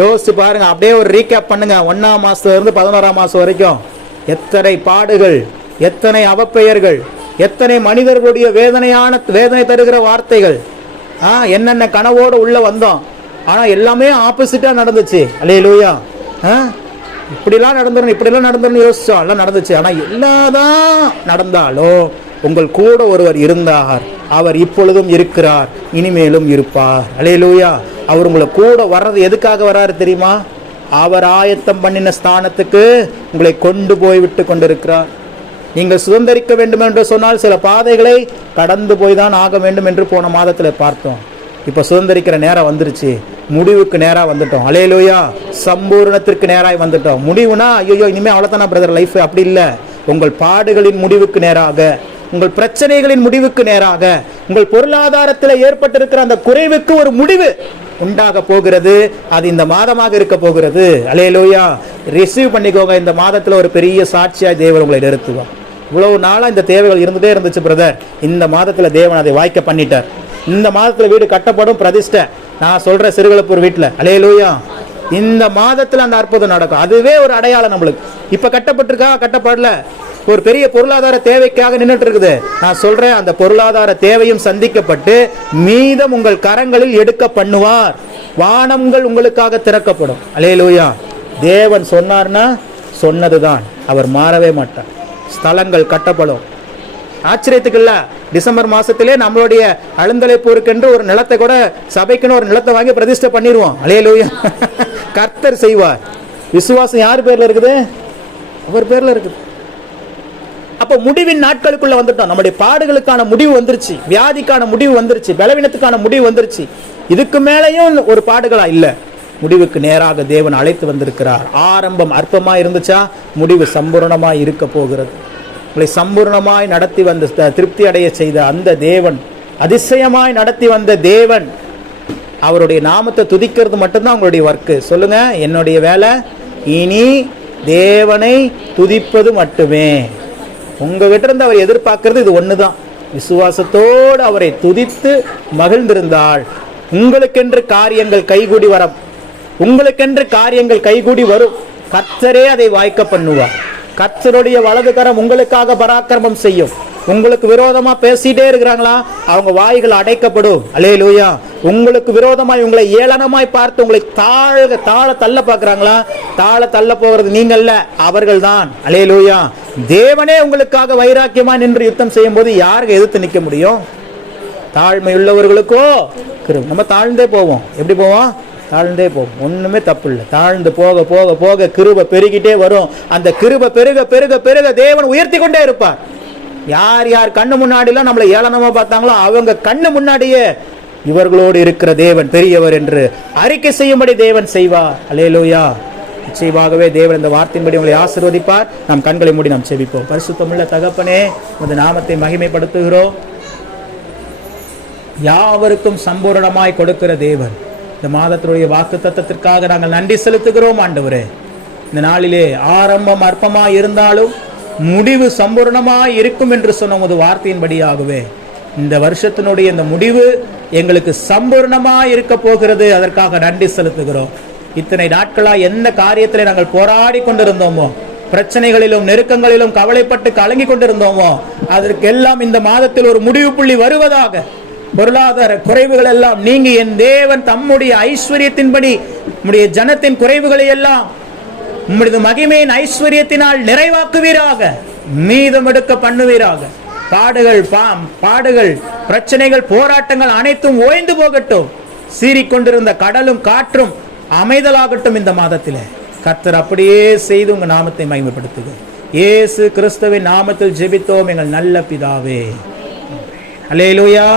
யோசிச்சு பாருங்க. அப்படியே ஒரு ரீகேப் பண்ணுங்க. 1ஆம் மாசத்துல இருந்து 11ஆம் மாசம் வரைக்கும் எத்தனை பாடுகள், எத்தனை அவப்பெயர்கள், எத்தனை மனிதர்களுடைய வேதனை தருகிற வார்த்தைகள். என்னென்ன கனவோடு உள்ள வந்தோம். ஆனா எல்லாமே ஆப்போசிட்டா நடந்துச்சு. அல்லேலூயா. இப்படிலாம் நடந்துடணும், இப்படிலாம் நடந்துடணும் யோசிச்சோம். எல்லாம் நடந்துச்சு. ஆனா எல்லாதான் நடந்தாலும் உங்கள் கூட ஒருவர் இருந்தார். அவர் இப்பொழுதும் இருக்கிறார், இனிமேலும் இருப்பார். அல்லேலூயா. அவர் உங்களை கூட வர்றது எதுக்காக வர்றாரு தெரியுமா? அவர் ஆயத்தம் பண்ணின ஸ்தானத்துக்கு உங்களை கொண்டு போய் விட்டு கொண்டிருக்கிறார். நீங்கள் சுதந்திரிக்க வேண்டும் என்று சொன்னால் சில பாதைகளை கடந்து போய் தான் ஆக வேண்டும் என்று போன மாதத்தில் பார்த்தோம். இப்ப சுதந்திரிக்கிற நேரம் வந்துருச்சு. முடிவுக்கு நேரா வந்துட்டோம். அல்லேலூயா. சம்பூர்ணத்திற்கு நேராய் வந்துட்டோம். முடிவுனா ஐயோ இனிமே அவ்வளவுதானா பிரதர் லைஃப்? அப்படி இல்லை. உங்கள் பாடுகளின் முடிவுக்கு நேராக, உங்கள் பிரச்சனைகளின் முடிவுக்கு நேராக, உங்கள் பொருளாதாரத்தில் ஏற்பட்டிருக்கிற அந்த குறைவுக்கு ஒரு முடிவு உண்டாக போகிறது. அது இந்த மாதமாக இருக்க போகிறது. அல்லேலூயா. ரிசீவ் பண்ணிக்கோங்க. இந்த மாதத்துல ஒரு பெரிய சாட்சியாய் தேவன் உங்களை நிறுத்துவார். இவ்வளவு நாளா இந்த தேவைகள் இருந்துட்டே இருந்துச்சு பிரதர். இந்த மாதத்துல தேவன் அதை வாய்க்க பண்ணிட்டார். இந்த மாதத்துல வீடு கட்டப்படும், பிரதிஷ்டை. நான் சொல்ற சிறுகளப்பூர் வீட்டுல. அல்லேலூயா. இந்த மாதத்துல அந்த அற்புதம் நடக்கும். அதுவே ஒரு அடையாளம் நம்மளுக்கு. இப்ப கட்டப்பட்டிருக்கா? கட்டப்படல. ஒரு பெரிய பொருளாதார தேவைக்காக நின்றுட்டு இருக்குது. நான் சொல்றேன், அந்த பொருளாதார தேவையும் சந்திக்கப்பட்டு மீதம் உங்கள் கரங்களில் எடுக்க பண்ணுவார். வானங்கள் உங்களுக்காக திறக்கப்படும். அல்லேலூயா. தேவன் சொன்னார்னா சொன்னதுதான். அவர் மாறவே மாட்டார். ஸ்தலங்கள் கட்டப்படும். ஆச்சரியத்துக்கு இல்ல, டிசம்பர் மாசத்திலே நம்மளுடைய அழுந்தலைப்பூருக்கென்று ஒரு நிலத்தை கூட, சபைக்குன்னு ஒரு நிலத்தை வாங்கி பிரதிஷ்டை பண்ணிடுவோம். அல்லேலூயா. கர்த்தர் செய்வார். விசுவாசம் யார் பேர்ல இருக்குது? அவர் பேர்ல இருக்குது. அப்ப முடிவின் நாட்களுக்குள்ள வந்துட்டோம். நம்முடைய பாடுகளுக்கான முடிவு வந்துருச்சு, வியாதிக்கான முடிவு வந்துருச்சு, பலவீனத்துக்கான முடிவு வந்துருச்சு. இதுக்கு மேலேயும் ஒரு பாடுகளா இல்ல, முடிவுக்கு நேராக தேவன் அழைத்து வந்திருக்கிறார். ஆரம்பம் அற்பமா இருந்துச்சா, முடிவு சம்பூர்ணமா இருக்க போகிறது. உங்களை சம்பூர்ணமாய் நடத்தி வந்த திருப்தி அடைய செய்த அந்த தேவன், அதிசயமாய் நடத்தி வந்த தேவன், அவருடைய நாமத்தை துதிக்கிறது மட்டும்தான் உங்களுடைய ஒர்க்கு. சொல்லுங்க, என்னுடைய வேலை இனி தேவனை துதிப்பது மட்டுமே. உங்ககிட்ட இருந்து அவர் எதிர்பார்க்கிறது இது ஒண்ணுதான். விசுவாசத்தோடு அவரை துதித்து மகிழ்ந்திருந்தால் உங்களுக்கென்று காரியங்கள் கைகூடி வரும். உங்களுக்கென்று காரியங்கள் கைகூடி வரும். கர்த்தரே அதை வாய்க்க பண்ணுவார். கர்த்தருடைய வலது கரம் உங்களுக்காக பராக்கிரமம் செய்யும். உங்களுக்கு விரோதமா பேசிட்டே இருக்கிறாங்களா, அவங்க வாய்கள் அடைக்கப்படும். அல்லேலூயா. உங்களுக்கு விரோதமாய் உங்களை ஏளனமாய் பார்த்து உங்களை தாழ தள்ள பார்க்கிறாங்களா, தாழ தள்ள போகிறது நீங்கள்ல, அவர்கள் தான். அல்லேலூயா. தேவனே உங்களுக்காக வைராக்கியமா நின்று யுத்தம் செய்யும் போது யாருக்கு எதிர்த்து நிற்க முடியும்? தாழ்மை உள்ளவர்களுக்கோ நம்ம தாழ்ந்தே போவோம். எப்படி போவோம்? தாழ்ந்தே போவோம். ஒண்ணுமே தப்பு இல்லை. தாழ்ந்து போக போக போக கிருபை பெருகிட்டே வரும். அந்த கிருபை பெருக பெருக பெருக தேவன் உயர்த்தி கொண்டே இருப்பார். யார் யார் கண்ணு முன்னாடிலாம் நம்மளை ஏளனமா பார்த்தாங்களோ அவங்க கண்ணு முன்னாடியே இவர்களோடு இருக்கிற தேவன் பெரியவர் என்று அறிக்கை செய்யும்படி தேவன் செய்வார். அல்லேலூயா. நிச்சயமாகவே தேவன் இந்த வார்த்தையின்படி உங்களை ஆசீர்வதிப்பார். நாம் கண்களை மூடி நாம் செபிப்போம். பரிசுத்தமுள்ள தகப்பனே, உமது நாமத்தை மகிமைப்படுத்துகிறோம். யாவருக்கும் சம்பூரணமாய் கொடுக்கிற தேவன், இந்த மாதத்தினுடைய வாக்கு தத்தத்திற்காக நாங்கள் நன்றி செலுத்துகிறோம். ஆண்டவரே, இந்த நாளிலே ஆரம்பம் அற்பமாய் இருந்தாலும் முடிவு சம்பூர்ணமாய் இருக்கும் என்று சொன்ன உமது வார்த்தையின்படியாகவே இந்த வருஷத்தினுடைய இந்த முடிவு எங்களுக்கு சம்பூர்ணமாய் இருக்க போகிறது. அதற்காக நன்றி செலுத்துகிறோம். இத்தனை நாட்களாக எந்த காரியத்திலே நாங்கள் போராடி கொண்டிருந்தோமோ, பிரச்சனைகளிலும் நெருக்கங்களிலும் கவலைப்பட்டு கலங்கி கொண்டிருந்தோமோ, அதற்கெல்லாம் இந்த மாதத்தில் ஒரு முடிவு புள்ளி வருவதாக. பொருளாதார குறைவுகள் எல்லாம் நீங்கி என் தேவன் தம்முடைய ஐஸ்வர்யத்தின்படி உம்முடைய ஜனத்தின் குறைவுகளை எல்லாம் உம்முடைய மகிமையின் ஐஸ்வர்யத்தினால் நிறைவாக்குவீராக, மீதம் எடுக்க பண்ணுவீராக. பாடுகள் பிரச்சனைகள் போராட்டங்கள் அனைத்தும் ஓய்ந்து போகட்டும். சீறிக்கொண்டிருந்த கடலும் காற்றும் அமைதலாகட்டும். இந்த மாதத்திலே கர்த்தர் அப்படியே செய்து உங்க நாமத்தை மகிமைப்படுத்துக. இயேசு கிறிஸ்துவின் நாமத்தில் ஜெபித்தோம் எங்கள் நல்ல பிதாவே. அல்லேலூயா.